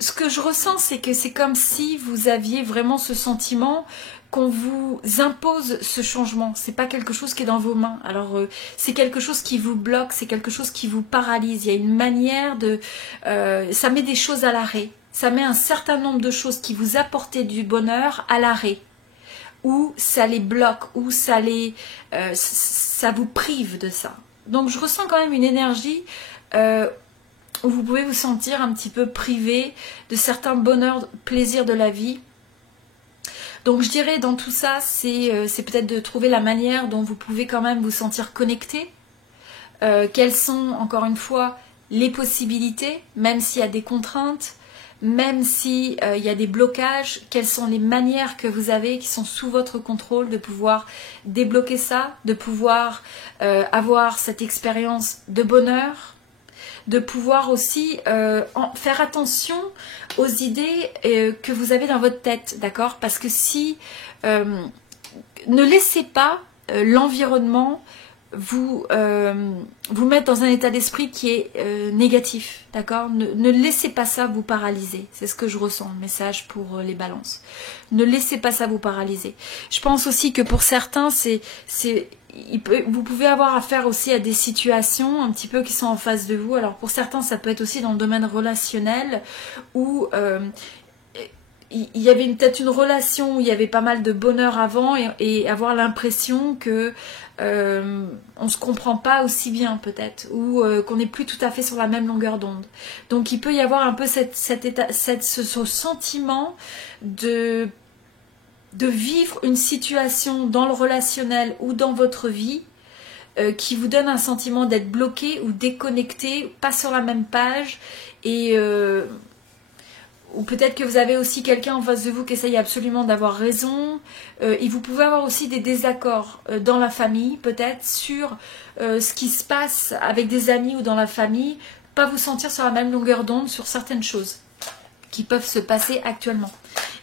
ce que je ressens c'est que c'est comme si vous aviez vraiment ce sentiment qu'on vous impose ce changement. C'est pas quelque chose qui est dans vos mains. Alors c'est quelque chose qui vous bloque, c'est quelque chose qui vous paralyse. Il y a une manière ça met des choses à l'arrêt. Ça met un certain nombre de choses qui vous apportaient du bonheur à l'arrêt. Ou ça les bloque, ou ça vous prive de ça. Donc je ressens quand même une énergie où vous pouvez vous sentir un petit peu privé de certains bonheurs, plaisirs de la vie. Donc je dirais dans tout ça, c'est peut-être de trouver la manière dont vous pouvez quand même vous sentir connecté. Quelles sont, encore une fois, les possibilités, même s'il y a des contraintes, même s'il y a des blocages, quelles sont les manières que vous avez qui sont sous votre contrôle de pouvoir débloquer ça, de pouvoir avoir cette expérience de bonheur, de pouvoir aussi faire attention aux idées que vous avez dans votre tête, d'accord? Parce que si ne laissez pas l'environnement vous mettre dans un état d'esprit qui est négatif, d'accord? Ne laissez pas ça vous paralyser. C'est ce que je ressens, le message pour les balances. Ne laissez pas ça vous paralyser. Je pense aussi que pour certains, vous pouvez avoir affaire aussi à des situations un petit peu qui sont en face de vous. Alors pour certains, ça peut être aussi dans le domaine relationnel où il y avait peut-être une relation où il y avait pas mal de bonheur avant et avoir l'impression que on se comprend pas aussi bien peut-être ou qu'on n'est plus tout à fait sur la même longueur d'onde. Donc il peut y avoir un peu ce sentiment de vivre une situation dans le relationnel ou dans votre vie qui vous donne un sentiment d'être bloqué ou déconnecté, pas sur la même page et ou peut-être que vous avez aussi quelqu'un en face de vous qui essaye absolument d'avoir raison et vous pouvez avoir aussi des désaccords dans la famille peut-être sur ce qui se passe avec des amis ou dans la famille, pas vous sentir sur la même longueur d'onde sur certaines choses qui peuvent se passer actuellement.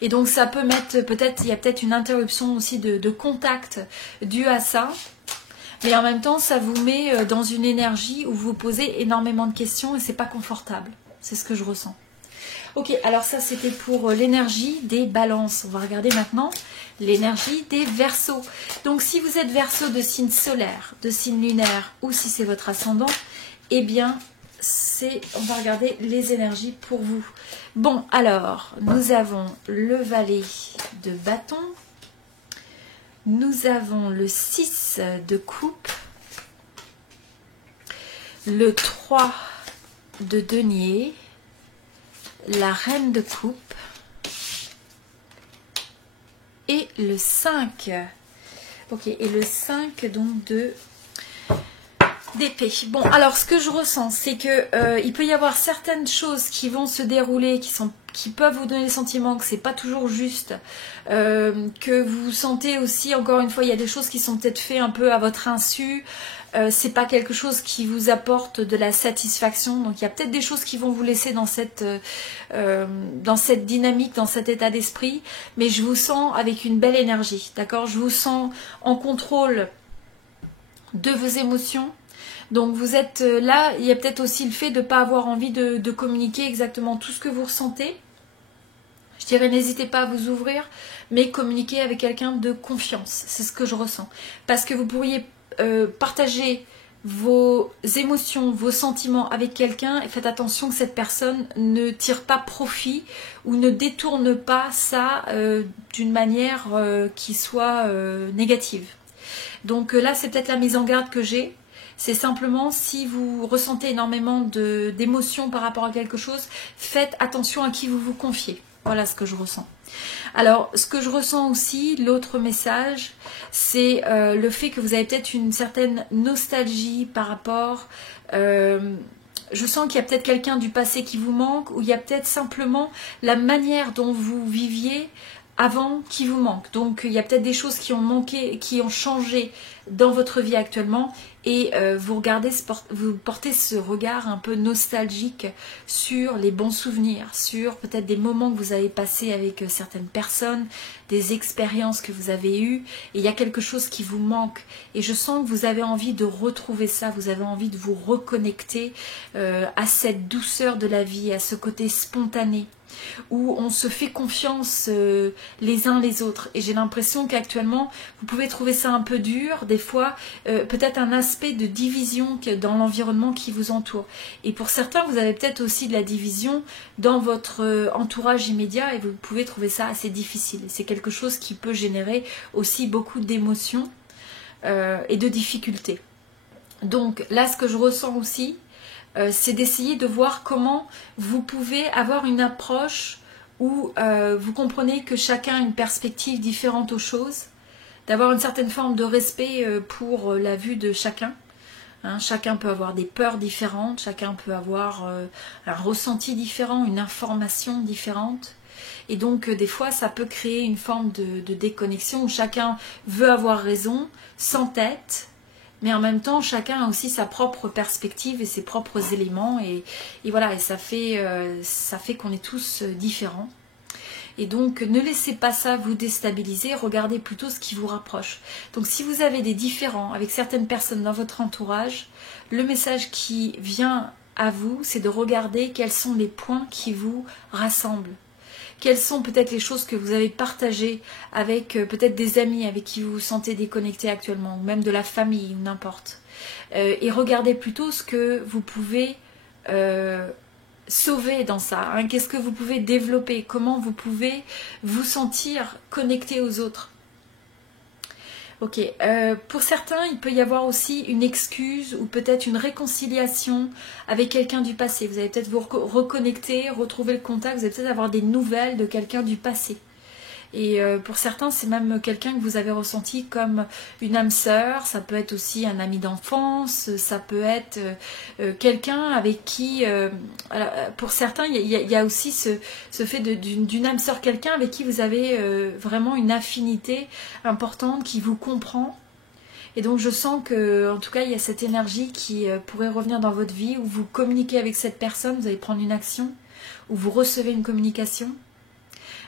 Et donc ça peut mettre, il y a peut-être une interruption aussi de contact due à ça. Mais en même temps, ça vous met dans une énergie où vous vous posez énormément de questions et c'est pas confortable. C'est ce que je ressens. Ok, alors ça c'était pour l'énergie des balances. On va regarder maintenant l'énergie des Verseaux. Donc si vous êtes Verseau de signe solaire, de signe lunaire ou si c'est votre ascendant, eh bien on va regarder les énergies pour vous. Bon, alors nous avons le valet de bâton. Nous avons le 6 de coupe, le 3 de denier, la reine de coupe et le 5. Ok, et le 5 donc de d'épée. Bon, alors ce que je ressens, c'est que il peut y avoir certaines choses qui vont se dérouler, qui peuvent vous donner le sentiment que c'est pas toujours juste, que vous sentez aussi, encore une fois, il y a des choses qui sont peut-être faites un peu à votre insu, c'est pas quelque chose qui vous apporte de la satisfaction, donc il y a peut-être des choses qui vont vous laisser dans cette dynamique, dans cet état d'esprit, mais je vous sens avec une belle énergie, d'accord? Je vous sens en contrôle de vos émotions. Donc vous êtes là, il y a peut-être aussi le fait de ne pas avoir envie de communiquer exactement tout ce que vous ressentez. Je dirais n'hésitez pas à vous ouvrir, mais communiquer avec quelqu'un de confiance, c'est ce que je ressens. Parce que vous pourriez partager vos émotions, vos sentiments avec quelqu'un et faites attention que cette personne ne tire pas profit ou ne détourne pas ça d'une manière qui soit négative. Donc là c'est peut-être la mise en garde que j'ai. C'est simplement si vous ressentez énormément d'émotions par rapport à quelque chose, faites attention à qui vous vous confiez. Voilà ce que je ressens. Alors, ce que je ressens aussi, l'autre message, c'est le fait que vous avez peut-être une certaine nostalgie par rapport... je sens qu'il y a peut-être quelqu'un du passé qui vous manque, ou il y a peut-être simplement la manière dont vous viviez avant qui vous manque. Donc il y a peut-être des choses qui ont manqué, qui ont changé dans votre vie actuellement et vous portez ce regard un peu nostalgique sur les bons souvenirs, sur peut-être des moments que vous avez passés avec certaines personnes, des expériences que vous avez eues et il y a quelque chose qui vous manque et je sens que vous avez envie de retrouver ça, vous avez envie de vous reconnecter à cette douceur de la vie, à ce côté spontané où on se fait confiance les uns les autres. Et j'ai l'impression qu'actuellement, vous pouvez trouver ça un peu dur, des fois, peut-être un aspect de division dans l'environnement qui vous entoure. Et pour certains, vous avez peut-être aussi de la division dans votre entourage immédiat et vous pouvez trouver ça assez difficile. C'est quelque chose qui peut générer aussi beaucoup d'émotions et de difficultés. Donc là, ce que je ressens aussi, c'est d'essayer de voir comment vous pouvez avoir une approche où vous comprenez que chacun a une perspective différente aux choses, d'avoir une certaine forme de respect pour la vue de chacun. Hein, chacun peut avoir des peurs différentes, chacun peut avoir un ressenti différent, une information différente. Et donc des fois ça peut créer une forme de déconnexion où chacun veut avoir raison, s'entête. Mais en même temps, chacun a aussi sa propre perspective et ses propres éléments. Et voilà, et ça fait qu'on est tous différents. Et donc, ne laissez pas ça vous déstabiliser. Regardez plutôt ce qui vous rapproche. Donc, si vous avez des différends avec certaines personnes dans votre entourage, le message qui vient à vous, c'est de regarder quels sont les points qui vous rassemblent. Quelles sont peut-être les choses que vous avez partagées avec peut-être des amis avec qui vous vous sentez déconnecté actuellement, ou même de la famille, ou n'importe. Et regardez plutôt ce que vous pouvez sauver dans ça. Hein. Qu'est-ce que vous pouvez développer? Comment vous pouvez vous sentir connecté aux autres? Ok, pour certains, il peut y avoir aussi une excuse ou peut-être une réconciliation avec quelqu'un du passé. Vous allez peut-être vous reconnecter, retrouver le contact, vous allez peut-être avoir des nouvelles de quelqu'un du passé. Et pour certains, c'est même quelqu'un que vous avez ressenti comme une âme sœur, ça peut être aussi un ami d'enfance, ça peut être quelqu'un avec qui, pour certains, il y a aussi ce fait d'une âme sœur, quelqu'un avec qui vous avez vraiment une affinité importante, qui vous comprend. Et donc je sens que, en tout cas, il y a cette énergie qui pourrait revenir dans votre vie, où vous communiquez avec cette personne, vous allez prendre une action, où vous recevez une communication.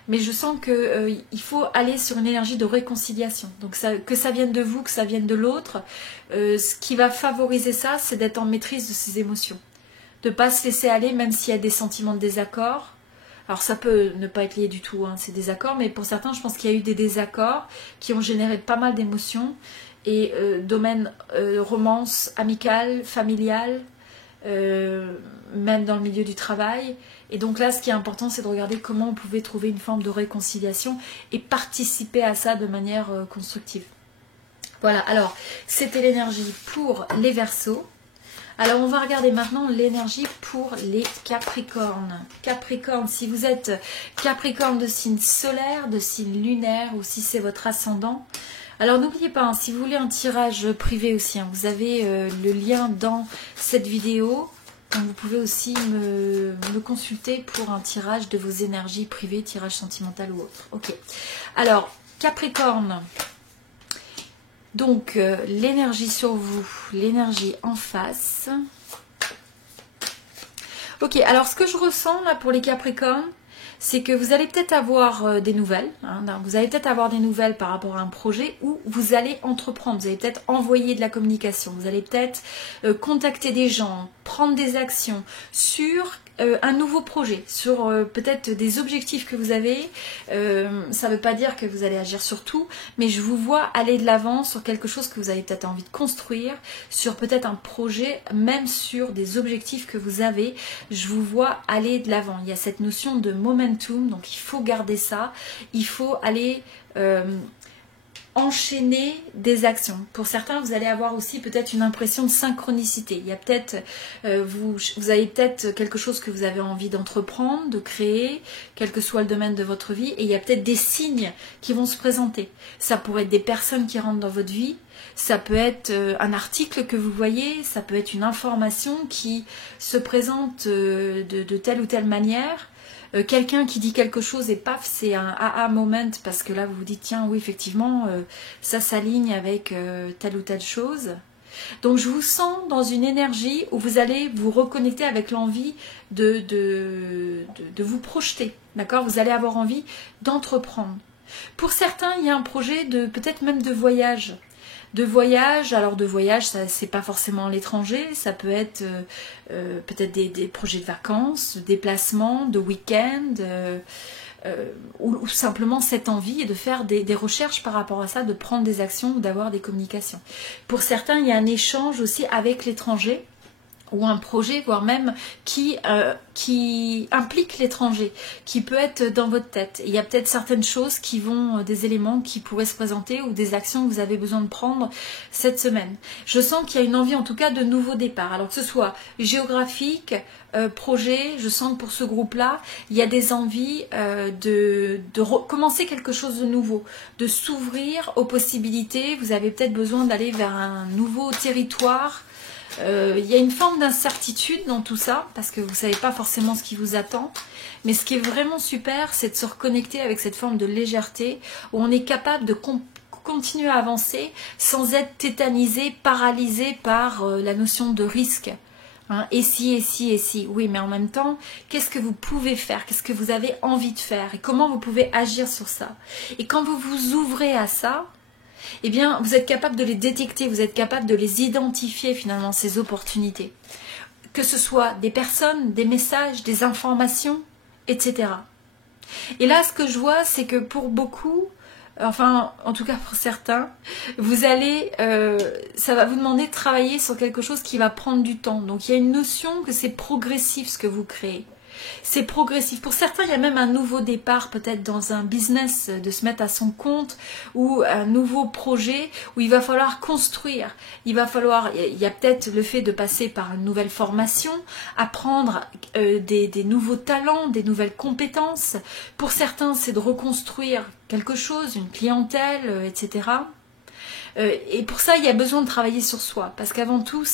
mais je sens que il faut aller sur une énergie de réconciliation. Donc que ça vienne de vous, que ça vienne de l'autre, ce qui va favoriser ça, c'est d'être en maîtrise de ses émotions. De ne pas se laisser aller, même s'il y a des sentiments de désaccord. Alors ça peut ne pas être lié du tout, hein, ces désaccords, mais pour certains, je pense qu'il y a eu des désaccords qui ont généré pas mal d'émotions. Et domaine romance, amicale, familiale, même dans le milieu du travail. Et donc là, ce qui est important, c'est de regarder comment on pouvait trouver une forme de réconciliation et participer à ça de manière constructive. Voilà, alors, c'était l'énergie pour les Verseaux. Alors, on va regarder maintenant l'énergie pour les Capricornes. Capricorne, si vous êtes Capricorne de signe solaire, de signe lunaire, ou si c'est votre ascendant. Alors, n'oubliez pas, hein, si vous voulez un tirage privé aussi, hein, vous avez le lien dans cette vidéo. Donc, vous pouvez aussi me consulter pour un tirage de vos énergies privées, tirage sentimental ou autre. Ok. Alors, Capricorne. Donc, l'énergie sur vous, l'énergie en face. Ok, alors ce que je ressens là pour les Capricornes, c'est que vous allez peut-être avoir des nouvelles. Hein, vous allez peut-être avoir des nouvelles par rapport à un projet où vous allez entreprendre. Vous allez peut-être envoyer de la communication. Vous allez peut-être contacter des gens, prendre des actions sur un nouveau projet, sur peut-être des objectifs que vous avez. Ça ne veut pas dire que vous allez agir sur tout, mais je vous vois aller de l'avant sur quelque chose que vous avez peut-être envie de construire, sur peut-être un projet, même sur des objectifs que vous avez. Je vous vois aller de l'avant. Il y a cette notion de momentum, donc il faut garder ça. Il faut aller enchaîner des actions. Pour certains, vous allez avoir aussi peut-être une impression de synchronicité. Il y a peut-être, vous avez peut-être quelque chose que vous avez envie d'entreprendre, de créer, quel que soit le domaine de votre vie, et il y a peut-être des signes qui vont se présenter. Ça pourrait être des personnes qui rentrent dans votre vie, ça peut être un article que vous voyez, ça peut être une information qui se présente de telle ou telle manière. Quelqu'un qui dit quelque chose et paf, c'est un aha moment parce que là vous vous dites tiens oui effectivement ça s'aligne avec telle ou telle chose. Donc je vous sens dans une énergie où vous allez vous reconnecter avec l'envie de vous projeter, d'accord? Vous allez avoir envie d'entreprendre. Pour certains, il y a un projet de peut-être même de voyage. Alors de voyage, ça c'est pas forcément à l'étranger, ça peut être peut-être des projets de vacances, de déplacements, de week-end, ou simplement cette envie de faire des recherches par rapport à ça, de prendre des actions ou d'avoir des communications. Pour certains, il y a un échange aussi avec l'étranger, ou un projet, voire même qui implique l'étranger, qui peut être dans votre tête. Il y a peut-être certaines choses qui vont, des éléments qui pourraient se présenter ou des actions que vous avez besoin de prendre cette semaine. Je sens qu'il y a une envie en tout cas de nouveau départ. Alors que ce soit géographique, projet, je sens que pour ce groupe-là, il y a des envies de recommencer quelque chose de nouveau, de s'ouvrir aux possibilités. Vous avez peut-être besoin d'aller vers un nouveau territoire. Il y a une forme d'incertitude dans tout ça parce que vous ne savez pas forcément ce qui vous attend, mais ce qui est vraiment super, c'est de se reconnecter avec cette forme de légèreté où on est capable de continuer à avancer sans être tétanisé, paralysé par la notion de risque. Hein, et si, oui, mais en même temps, qu'est-ce que vous pouvez faire? Qu'est-ce que vous avez envie de faire? Et comment vous pouvez agir sur ça? Et quand vous vous ouvrez à ça, eh bien, vous êtes capable de les détecter, vous êtes capable de les identifier finalement, ces opportunités. Que ce soit des personnes, des messages, des informations, etc. Et là, ce que je vois, c'est que pour beaucoup, enfin, en tout cas pour certains, vous allez, ça va vous demander de travailler sur quelque chose qui va prendre du temps. Donc, il y a une notion que c'est progressif ce que vous créez. C'est progressif. Pour certains, il y a même un nouveau départ, peut-être dans un business, de se mettre à son compte, ou un nouveau projet où il va falloir construire. Il y a peut-être le fait de passer par une nouvelle formation, apprendre des nouveaux talents, des nouvelles compétences. Pour certains, c'est de reconstruire quelque chose, une clientèle, etc. Et pour ça, il y a besoin de travailler sur soi. Parce qu'avant tout,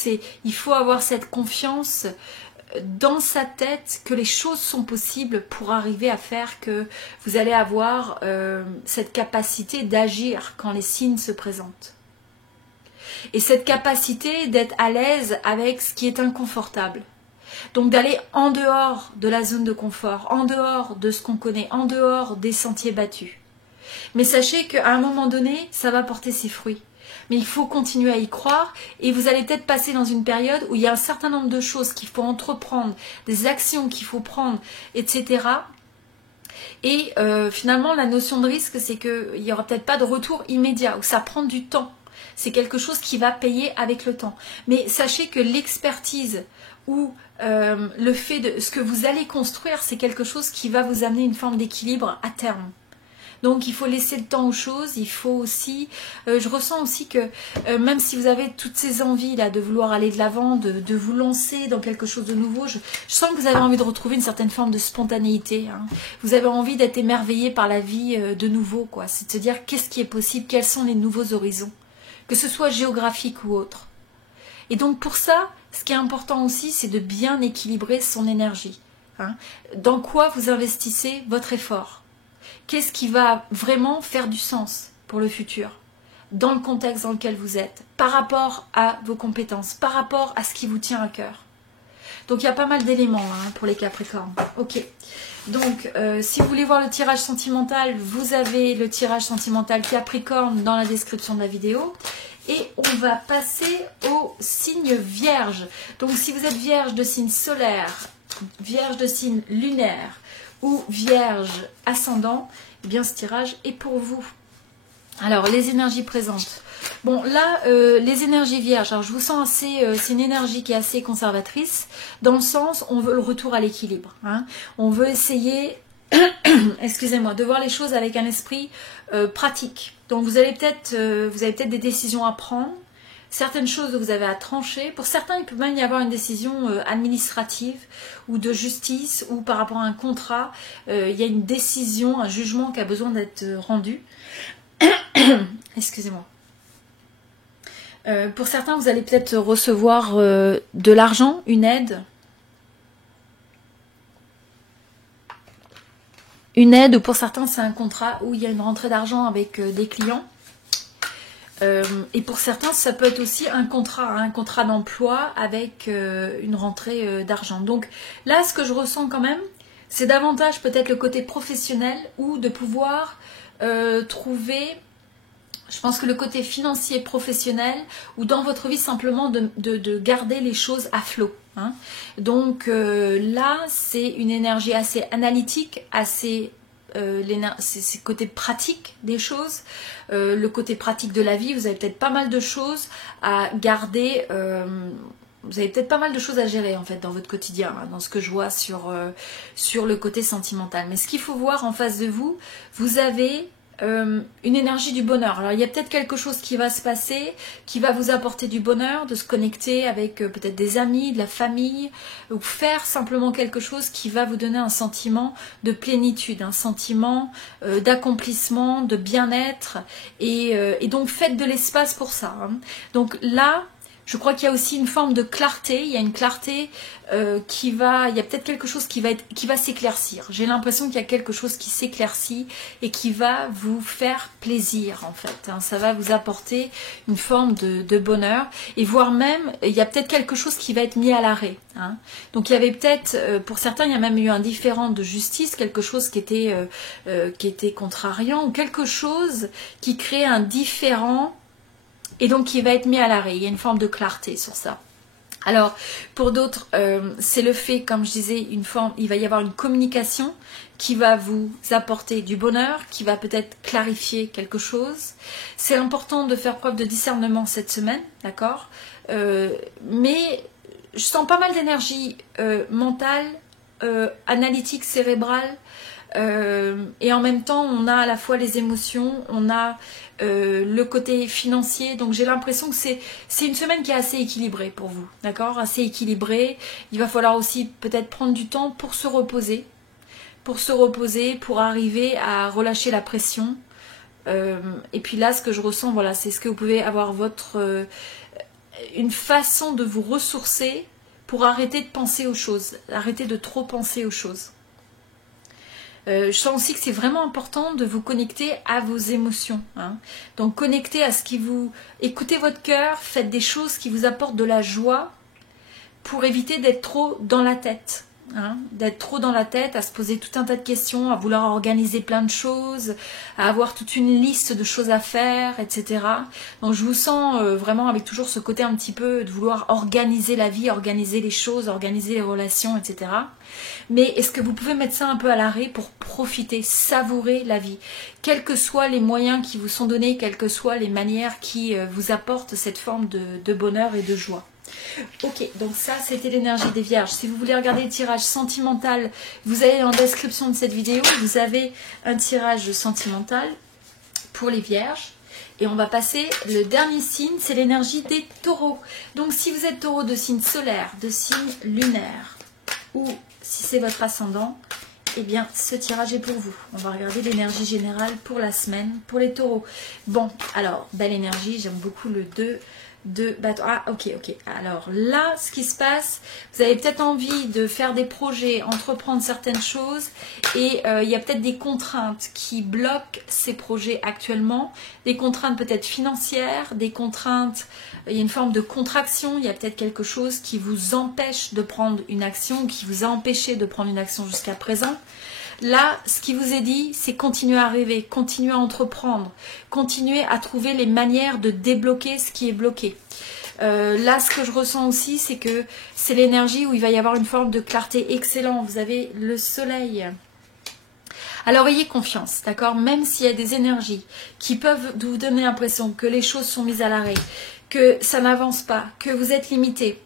il faut avoir cette confiance dans sa tête que les choses sont possibles pour arriver à faire que vous allez avoir cette capacité d'agir quand les signes se présentent. Et cette capacité d'être à l'aise avec ce qui est inconfortable. Donc d'aller en dehors de la zone de confort, en dehors de ce qu'on connaît, en dehors des sentiers battus. Mais sachez qu'à un moment donné, ça va porter ses fruits. Mais il faut continuer à y croire et vous allez peut-être passer dans une période où il y a un certain nombre de choses qu'il faut entreprendre, des actions qu'il faut prendre, etc. Et finalement, la notion de risque, c'est qu'il n'y aura peut-être pas de retour immédiat, ou ça prend du temps. C'est quelque chose qui va payer avec le temps. Mais sachez que l'expertise ou le fait de ce que vous allez construire, c'est quelque chose qui va vous amener une forme d'équilibre à terme. Donc il faut laisser le temps aux choses, il faut aussi, je ressens aussi que même si vous avez toutes ces envies là de vouloir aller de l'avant, de vous lancer dans quelque chose de nouveau, je sens que vous avez envie de retrouver une certaine forme de spontanéité. Hein. Vous avez envie d'être émerveillé par la vie de nouveau, quoi. C'est de se dire qu'est-ce qui est possible, quels sont les nouveaux horizons, que ce soit géographique ou autre. Et donc pour ça, ce qui est important aussi, c'est de bien équilibrer son énergie. Hein. Dans quoi vous investissez votre effort? Qu'est-ce qui va vraiment faire du sens pour le futur, dans le contexte dans lequel vous êtes, par rapport à vos compétences, par rapport à ce qui vous tient à cœur. Donc il y a pas mal d'éléments pour les Capricornes. Ok. Donc si vous voulez voir le tirage sentimental, vous avez le tirage sentimental Capricorne dans la description de la vidéo. Et on va passer au signe Vierge. Donc si vous êtes Vierge de signe solaire, Vierge de signe lunaire, ou Vierge ascendant, eh bien ce tirage est pour vous. Alors les énergies présentes. Bon là, les énergies vierges, alors je vous sens assez, c'est une énergie qui est assez conservatrice, dans le sens on veut le retour à l'équilibre. Hein. On veut essayer, excusez-moi, de voir les choses avec un esprit pratique. Donc vous avez peut-être des décisions à prendre. Certaines choses que vous avez à trancher. Pour certains, il peut même y avoir une décision administrative ou de justice ou par rapport à un contrat. Il y a une décision, un jugement qui a besoin d'être rendu. Excusez-moi. Pour certains, vous allez peut-être recevoir de l'argent, une aide. Une aide, ou pour certains, c'est un contrat où il y a une rentrée d'argent avec des clients. Et pour certains, ça peut être aussi un contrat d'emploi avec une rentrée d'argent. Donc là, ce que je ressens quand même, c'est davantage peut-être le côté professionnel ou de pouvoir trouver, je pense que le côté financier professionnel ou dans votre vie simplement de garder les choses à flot. Hein. Donc là, c'est une énergie assez analytique, assez... c'est le côté pratique des choses, le côté pratique de la vie. Vous avez peut-être pas mal de choses à garder, vous avez peut-être pas mal de choses à gérer en fait dans votre quotidien, hein, dans ce que je vois sur le côté sentimental. Mais ce qu'il faut voir en face de vous, vous avez une énergie du bonheur. Alors il y a peut-être quelque chose qui va se passer, qui va vous apporter du bonheur, de se connecter avec peut-être des amis, de la famille, ou faire simplement quelque chose qui va vous donner un sentiment de plénitude, un sentiment d'accomplissement, de bien-être, et donc faites de l'espace pour ça. Hein. Donc là, je crois qu'il y a aussi une forme de clarté, il y a une clarté il y a peut-être quelque chose qui va s'éclaircir. J'ai l'impression qu'il y a quelque chose qui s'éclaircit et qui va vous faire plaisir en fait. Hein. Ça va vous apporter une forme de bonheur et voire même, il y a peut-être quelque chose qui va être mis à l'arrêt. Hein. Donc il y avait peut-être, pour certains, il y a même eu un différend de justice, quelque chose qui était contrariant ou quelque chose qui crée un différend et donc qui va être mis à l'arrêt. Il y a une forme de clarté sur ça. Alors, pour d'autres, c'est le fait, comme je disais, il va y avoir une communication qui va vous apporter du bonheur, qui va peut-être clarifier quelque chose. C'est important de faire preuve de discernement cette semaine, d'accord, mais je sens pas mal d'énergie mentale, analytique, cérébrale, et en même temps, on a à la fois les émotions, on a le côté financier, donc j'ai l'impression que c'est une semaine qui est assez équilibrée pour vous, d'accord, assez équilibrée. Il va falloir aussi peut-être prendre du temps pour se reposer, pour arriver à relâcher la pression. Et puis là, ce que je ressens, voilà, c'est ce que vous pouvez avoir une façon de vous ressourcer pour arrêter de penser aux choses, arrêter de trop penser aux choses. Je sens aussi que c'est vraiment important de vous connecter à vos émotions. Hein. Donc connectez à ce qui vous... Écoutez votre cœur, faites des choses qui vous apportent de la joie pour éviter d'être trop dans la tête. Hein, d'être trop dans la tête, à se poser tout un tas de questions, à vouloir organiser plein de choses, à avoir toute une liste de choses à faire, etc. Donc je vous sens vraiment avec toujours ce côté un petit peu de vouloir organiser la vie, organiser les choses, organiser les relations, etc. Mais est-ce que vous pouvez mettre ça un peu à l'arrêt pour profiter, savourer la vie, quels que soient les moyens qui vous sont donnés, quelles que soient les manières qui vous apportent cette forme de bonheur et de joie. Ok, donc ça c'était l'énergie des vierges. Si vous voulez regarder le tirage sentimental, vous allez en description de cette vidéo, vous avez un tirage sentimental pour les vierges. Et on va passer le dernier signe, c'est l'énergie des taureaux. Donc si vous êtes taureau de signe solaire, de signe lunaire, ou si c'est votre ascendant, eh bien ce tirage est pour vous. On va regarder l'énergie générale pour la semaine, pour les taureaux. Bon, alors, belle énergie, j'aime beaucoup le 2 de bâton. Ah, ok. Alors là, ce qui se passe, vous avez peut-être envie de faire des projets, entreprendre certaines choses, et il y a peut-être des contraintes qui bloquent ces projets actuellement, des contraintes peut-être financières, des contraintes, il y a une forme de contraction, il y a peut-être quelque chose qui vous empêche de prendre une action, qui vous a empêché de prendre une action jusqu'à présent. Là, ce qui vous est dit, c'est continuer à rêver, continuer à entreprendre, continuer à trouver les manières de débloquer ce qui est bloqué. Là, ce que je ressens aussi, c'est que c'est l'énergie où il va y avoir une forme de clarté excellente. Vous avez le soleil. Alors, ayez confiance, d'accord? Même s'il y a des énergies qui peuvent vous donner l'impression que les choses sont mises à l'arrêt, que ça n'avance pas, que vous êtes limité,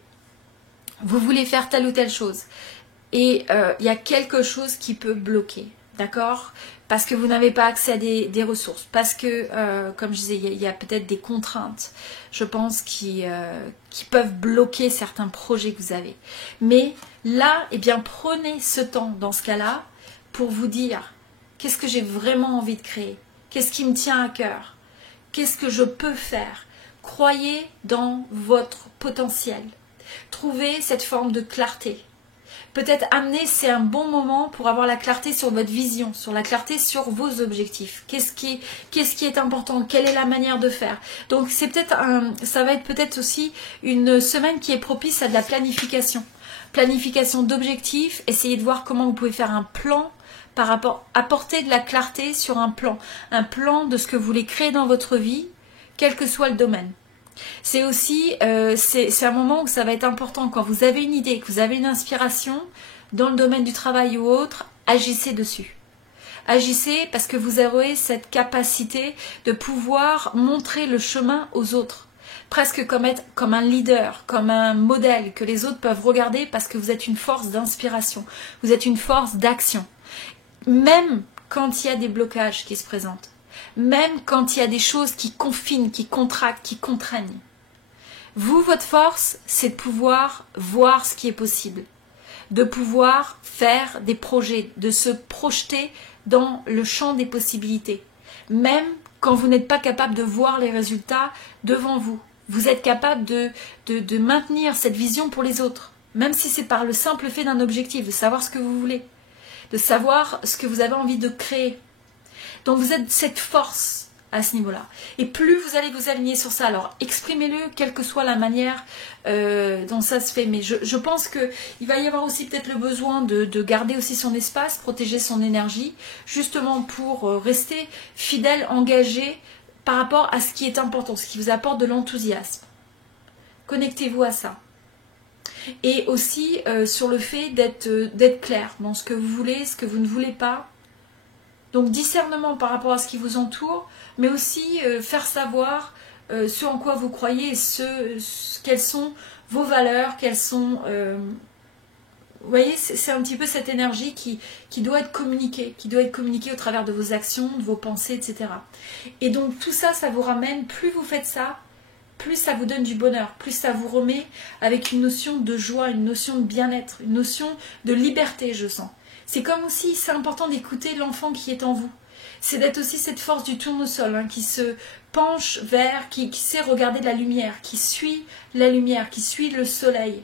vous voulez faire telle ou telle chose. Et il y a quelque chose qui peut bloquer, d'accord? Parce que vous n'avez pas accès à des ressources. Parce que, comme je disais, il y a peut-être des contraintes, je pense, qui peuvent bloquer certains projets que vous avez. Mais là, eh bien, prenez ce temps, dans ce cas-là, pour vous dire qu'est-ce que j'ai vraiment envie de créer? Qu'est-ce qui me tient à cœur? Qu'est-ce que je peux faire? Croyez dans votre potentiel. Trouvez cette forme de clarté. Peut-être amener, c'est un bon moment pour avoir la clarté sur votre vision, sur la clarté sur vos objectifs. Qu'est-ce qui est important? Quelle est la manière de faire? Donc c'est peut-être ça va être peut-être aussi une semaine qui est propice à de la planification. Planification d'objectifs, essayez de voir comment vous pouvez faire un plan par rapport, apporter de la clarté sur un plan de ce que vous voulez créer dans votre vie, quel que soit le domaine. C'est aussi, c'est un moment où ça va être important quand vous avez une idée, que vous avez une inspiration dans le domaine du travail ou autre, agissez dessus. Agissez parce que vous aurez cette capacité de pouvoir montrer le chemin aux autres. Presque comme un leader, comme un modèle que les autres peuvent regarder parce que vous êtes une force d'inspiration, vous êtes une force d'action. Même quand il y a des blocages qui se présentent. Même quand il y a des choses qui confinent, qui contractent, qui contraignent. Vous, votre force, c'est de pouvoir voir ce qui est possible. De pouvoir faire des projets, de se projeter dans le champ des possibilités. Même quand vous n'êtes pas capable de voir les résultats devant vous. Vous êtes capable de maintenir cette vision pour les autres. Même si c'est par le simple fait d'un objectif, de savoir ce que vous voulez. De savoir ce que vous avez envie de créer. Donc vous êtes cette force à ce niveau-là. Et plus vous allez vous aligner sur ça, alors exprimez-le, quelle que soit la manière dont ça se fait. Mais je pense qu'il va y avoir aussi peut-être le besoin de garder aussi son espace, protéger son énergie, justement pour rester fidèle, engagé par rapport à ce qui est important, ce qui vous apporte de l'enthousiasme. Connectez-vous à ça. Et aussi sur le fait d'être clair dans ce que vous voulez, ce que vous ne voulez pas. Donc discernement par rapport à ce qui vous entoure, mais aussi faire savoir ce en quoi vous croyez et quelles sont vos valeurs, quelles sont... vous voyez, c'est un petit peu cette énergie qui doit être communiquée, au travers de vos actions, de vos pensées, etc. Et donc tout ça, ça vous ramène, plus vous faites ça, plus ça vous donne du bonheur, plus ça vous remet avec une notion de joie, une notion de bien-être, une notion de liberté, je sens. C'est comme aussi, c'est important d'écouter l'enfant qui est en vous. C'est d'être aussi cette force du tournesol, hein, qui se penche vers, qui sait regarder la lumière, qui suit la lumière, qui suit le soleil.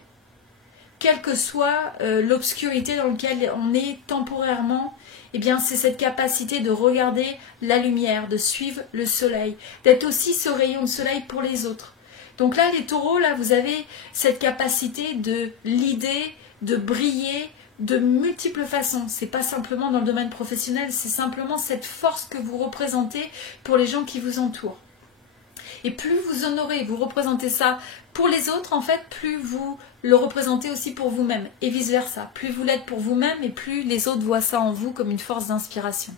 Quelle que soit l'obscurité dans laquelle on est temporairement, eh bien c'est cette capacité de regarder la lumière, de suivre le soleil, d'être aussi ce rayon de soleil pour les autres, Donc là, les taureaux, là, vous avez cette capacité de l'idée, de briller de multiples façons. C'est pas simplement dans le domaine professionnel, c'est simplement cette force que vous représentez pour les gens qui vous entourent. Et plus vous honorez, vous représentez ça pour les autres, en fait, plus vous le représentez aussi pour vous-même. Et vice-versa. Plus vous l'êtes pour vous-même et plus les autres voient ça en vous comme une force d'inspiration.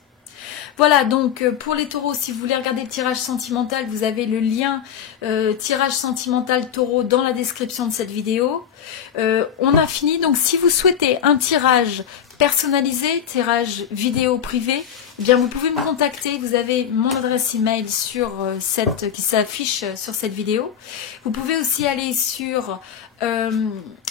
Voilà, donc pour les taureaux, si vous voulez regarder le tirage sentimental, vous avez le lien tirage sentimental taureau dans la description de cette vidéo. On a fini, donc si vous souhaitez un tirage personnalisé, tirage vidéo privé, eh bien vous pouvez me contacter, vous avez mon adresse email sur qui s'affiche sur cette vidéo. Vous pouvez aussi aller sur...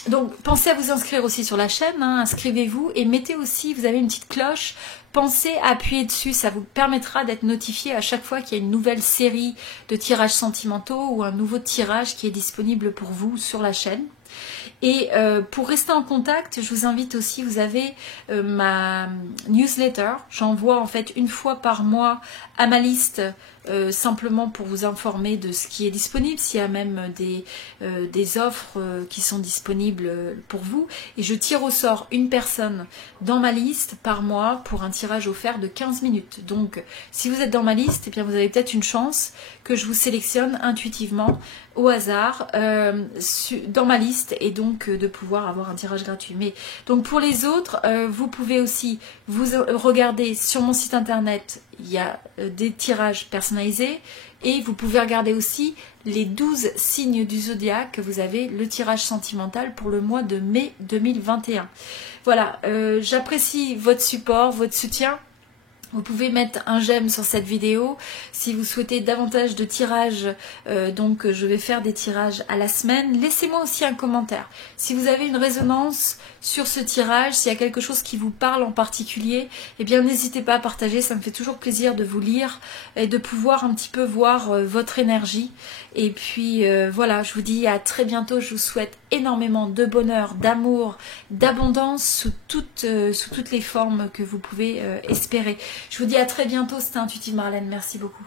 donc pensez à vous inscrire aussi sur la chaîne, hein, inscrivez-vous et mettez aussi, vous avez une petite cloche, pensez à appuyer dessus, ça vous permettra d'être notifié à chaque fois qu'il y a une nouvelle série de tirages sentimentaux ou un nouveau tirage qui est disponible pour vous sur la chaîne. Et pour rester en contact, je vous invite aussi, vous avez ma newsletter, j'envoie en fait une fois par mois à ma liste simplement pour vous informer de ce qui est disponible, s'il y a même des offres qui sont disponibles pour vous. Et je tire au sort une personne dans ma liste par mois pour un tirage offert de 15 minutes. Donc si vous êtes dans ma liste, eh bien, vous avez peut-être une chance que je vous sélectionne intuitivement au hasard dans ma liste et donc de pouvoir avoir un tirage gratuit. Mais donc pour les autres, vous pouvez aussi vous regarder sur mon site internet, il y a des tirages personnalisés et vous pouvez regarder aussi les 12 signes du zodiaque. Vous avez le tirage sentimental pour le mois de mai 2021. Voilà, j'apprécie votre support, votre soutien. Vous pouvez mettre un j'aime sur cette vidéo. Si vous souhaitez davantage de tirages, donc je vais faire des tirages à la semaine. Laissez-moi aussi un commentaire. Si vous avez une résonance sur ce tirage, s'il y a quelque chose qui vous parle en particulier, eh bien n'hésitez pas à partager. Ça me fait toujours plaisir de vous lire et de pouvoir un petit peu voir votre énergie. Et puis voilà, je vous dis à très bientôt. Je vous souhaite énormément de bonheur, d'amour, d'abondance sous toutes les formes que vous pouvez espérer. Je vous dis à très bientôt, c'était Intuitive Marlène, merci beaucoup.